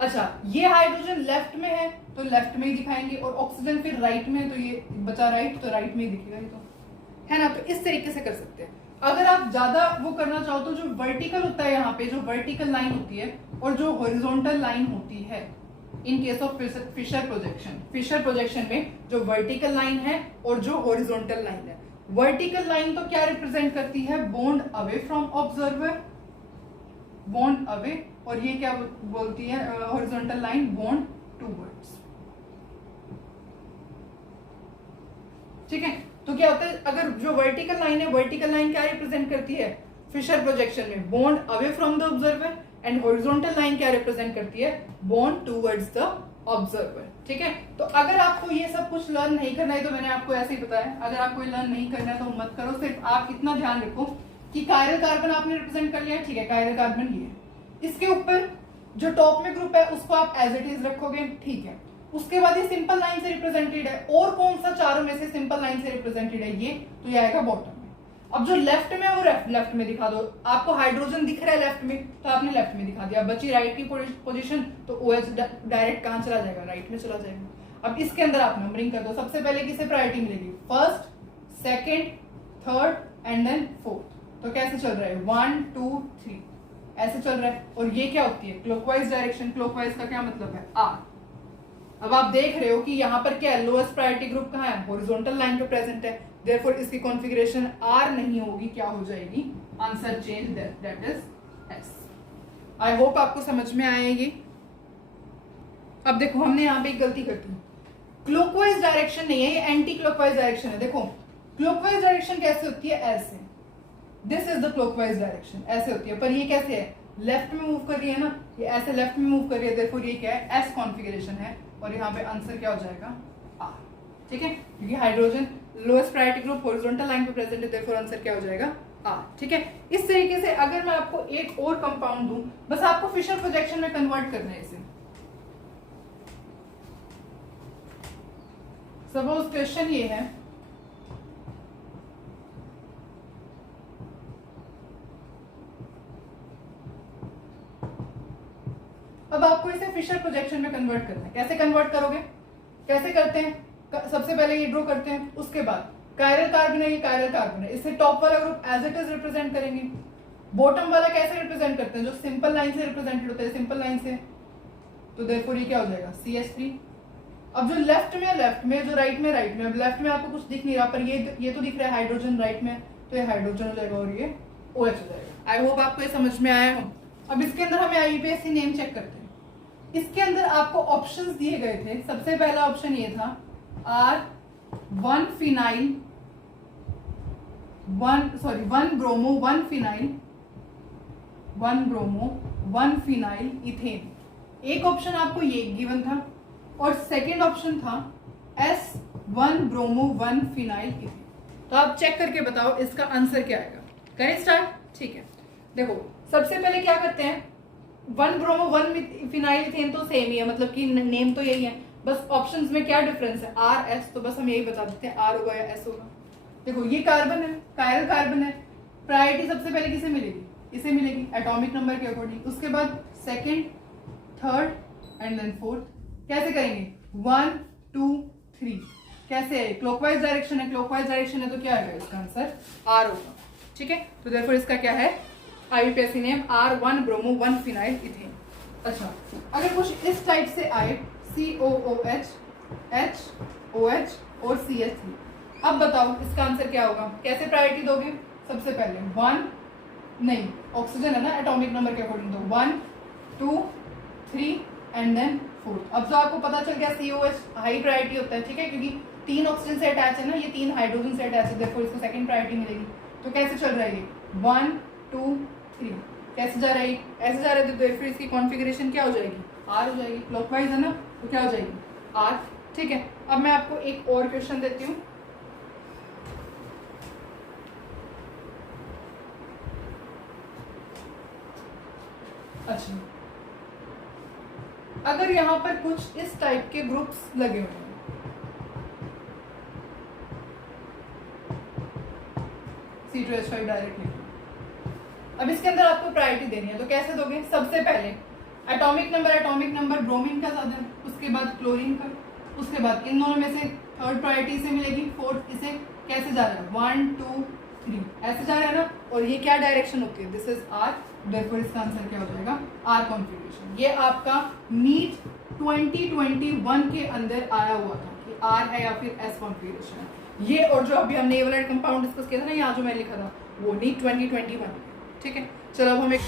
अच्छा ये हाइड्रोजन लेफ्ट में है तो लेफ्ट में ही दिखाएंगे, और ऑक्सीजन फिर राइट में है तो ये बचा राइट, तो राइट में ही दिखेगा, ये तो है ना। तो इस तरीके से कर सकते हैं। अगर आप ज्यादा वो करना चाहो तो जो वर्टिकल होता है, यहाँ पे जो वर्टिकल लाइन होती है और जो हॉरिजॉन्टल लाइन होती है, in case of Fischer projection, Fischer projection में जो वर्टिकल लाइन है और जो हॉरिजॉन्टल लाइन है, वर्टिकल लाइन तो क्या रिप्रेजेंट करती है, bond away from observer, bond away, और ये क्या बोलती है हॉरिजॉन्टल लाइन, बॉन्ड टूवर्ड्स। ठीक है, तो क्या होता है, अगर जो वर्टिकल लाइन है, वर्टिकल लाइन क्या रिप्रेजेंट करती है फिशर प्रोजेक्शन में, bond away from the observer, and horizontal line क्या रिप्रेजेंट करती है, बॉन्ड टूवर्ड्स द ऑब्जर्वर। ठीक है, तो अगर आपको ये सब कुछ लर्न नहीं करना है, तो मैंने आपको ऐसे ही बताया, अगर आपको लर्न नहीं करना है तो मत करो। सिर्फ आप इतना ध्यान रखो कि कायरल कार्बन आपने रिप्रेजेंट कर लिया, ठीक है, कायरल कार्बन ये है, इसके ऊपर जो टॉप में ग्रुप है उसको आप एज इट इज रखोगे। ठीक है, उसके बाद ये सिंपल लाइन से रिप्रेजेंटेड है, और कौन सा चारों में से सिंपल लाइन से रिप्रेजेंटेड है, ये तो ये आएगा बॉटम में। अब जो लेफ्ट में वो लेफ्ट में दिखा दो, आपको हाइड्रोजन दिख रहा है लेफ्ट में तो आपने लेफ्ट में दिखा दिया। बची राइट की पोजीशन, तो OH डायरेक्ट कहां चला जाएगा, राइट में चला जाएगा। अब इसके अंदर आप नंबरिंग कर दो, सबसे पहले किसे प्रायोरिटी मिलेगी, first, second, third and then fourth. तो कैसे चल रहा है, 1 2 3 ऐसे चल रहा है। और ये क्या होती है, क्लॉकवाइज डायरेक्शन। क्लॉकवाइज का क्या मतलब है, R। अब आप देख रहे हो कि यहाँ पर क्या है, लोएस्ट प्रायोरिटी ग्रुप कहाँ है, हॉरिजॉन्टल लाइन पे प्रेजेंट है, देयरफॉर इसकी कॉन्फ़िगरेशन R नहीं होगी, क्या हो जाएगी, answer change, that is S। I hope आपको समझ में आएगी। अब देखो हमने यहाँ पे एक गलती कर दी, क्लॉकवाइज डायरेक्शन नहीं है, ये एंटी क्लॉकवाइज डायरेक्शन है। देखो क्लॉकवाइज डायरेक्शन कैसे होती है, ऐसे, this is the clockwise direction, ऐसे होती है। पर ये कैसे है, लेफ्ट में मूव कर रही है ना, ये ऐसे लेफ्ट में मूव कर रही है, देयरफॉर ये क्या है, S कॉन्फ़िगरेशन है, और यहाँ पे आंसर क्या हो जाएगा, R। ठीक है, क्योंकि hydrogen lowest priority group horizontal line पे प्रेजेंट है, देयरफॉर आंसर क्या हो जाएगा, R। ठीक है, इस तरीके से अगर मैं आपको एक और कंपाउंड दूं, बस आपको फिशर प्रोजेक्शन में कन्वर्ट करना है इसे। सपोज क्वेश्चन ये है, अब आपको इसे फिशर प्रोजेक्शन में कन्वर्ट करना है। कैसे कन्वर्ट करोगे, कैसे करते हैं, सबसे पहले ये ड्रॉ करते हैं, उसके बाद कायरल कार्बन है, ये कायरल कार्बन है। इससे टॉप वाला group as it is represent करेंगे। बॉटम वाला कैसे रिप्रेजेंट करते हैं, जो सिंपल लाइन से रिप्रेजेंटेड होता है, सिंपल लाइन से, तो देयरफॉर ये क्या हो जाएगा CH3। अब जो लेफ्ट में जो राइट में, अब लेफ्ट में आपको कुछ दिख नहीं रहा, पर ये तो दिख रहा है हाइड्रोजन राइट में, तो ये हाइड्रोजन हो जाएगा और ये OH हो जाएगा। आई होप आपको ये समझ में आया हो। अब इसके अंदर हमें IUPAC नेम चेक करते हैं। इसके अंदर आपको ऑप्शंस दिए गए थे। सबसे पहला ऑप्शन ये था R1 phenyl 1 bromo 1 phenyl ethane. एक ऑप्शन आपको ये गिवन था और सेकेंड ऑप्शन था S1 ब्रोमो 1 फिनाइल इथेन। तो आप चेक करके बताओ इसका आंसर क्या आएगा। करें स्टार्ट? ठीक है, देखो सबसे पहले क्या करते हैं, 1 ब्रोमो 1 फिनाइल इथेन तो सेम ही है, मतलब कि नेम तो यही है, बस ऑप्शंस में क्या डिफरेंस है, R S, तो बस हम यही बता देते हैं R होगा या S होगा। देखो ये कार्बन है, कायरल कार्बन है, प्रायोरिटी सबसे पहले किसे मिलेगी, इसे मिलेगी एटॉमिक नंबर के अकॉर्डिंग। उसके बाद second, third and then fourth. कैसे करेंगे, 1 2 3, कैसे है, क्लॉकवाइज डायरेक्शन है, क्लॉकवाइज डायरेक्शन है तो क्या आएगा, इसका आंसर R होगा। ठीक है, तो देयरफॉर इसका क्या है, IUPAC name R1 bromo 1 phenyl ethane. अच्छा, अगर कुछ इस टाइप से आए COOH HOH और CH3, अब बताओ इसका आंसर क्या होगा, कैसे प्रायोरिटी दोगे। सबसे पहले 1 नहीं, ऑक्सीजन है ना एटॉमिक नंबर के अकॉर्डिंग, तो 1 2 3 एंड देन 4। अब जो आपको पता चल गया COH हाई प्रायोरिटी होता है, ठीक है, क्योंकि 3 ऑक्सीजन से अटैच है ना, ये 3 हाइड्रोजन से अटैच है, देयरफॉर इसको सेकंड प्रायोरिटी मिलेगी। तो कैसे चल रहा है ये 1 2 3, कैसे जा रहा है, ऐसे जा रहा है, तो देयरफॉर इसकी कॉन्फ़िगरेशन क्या हो जाएगी, R हो जाएगी। क्लॉकवाइज है ना, तो क्या हो जाएगी R। ठीक है, अब मैं आपको एक और क्वेश्चन देती हूँ। अच्छा, अगर यहां पर कुछ इस टाइप के ग्रुप्स लगे हुए हैं, C2H5 डायरेक्टली, अब इसके अंदर आपको प्रायोरिटी देनी है, तो कैसे दोगे। सबसे पहले एटॉमिक नंबर ब्रोमीन का ज्यादा है, उसके बाद क्लोरीन का, उसके बाद इन दोनों में से थर्ड प्रायोरिटी से मिलेगी, फोर्थ इसे। कैसे जा रहा है 1 2 3, ऐसे जा रहा है ना, और ये क्या डायरेक्शन होती है, दिस इज R, देयरफॉर इसका आंसर क्या हो जाएगा R कॉन्फ़िगरेशन। ये आपका नीट 2021 के अंदर आया हुआ था कि R है या फिर S कॉन्फ़िगरेशन है ये, और जो अभी हमने ये वाला कंपाउंड डिस्कस किया था ना, यहाँ जो मैंने लिखा था वो नीट 2021। ठीक है, चलो अब हम एक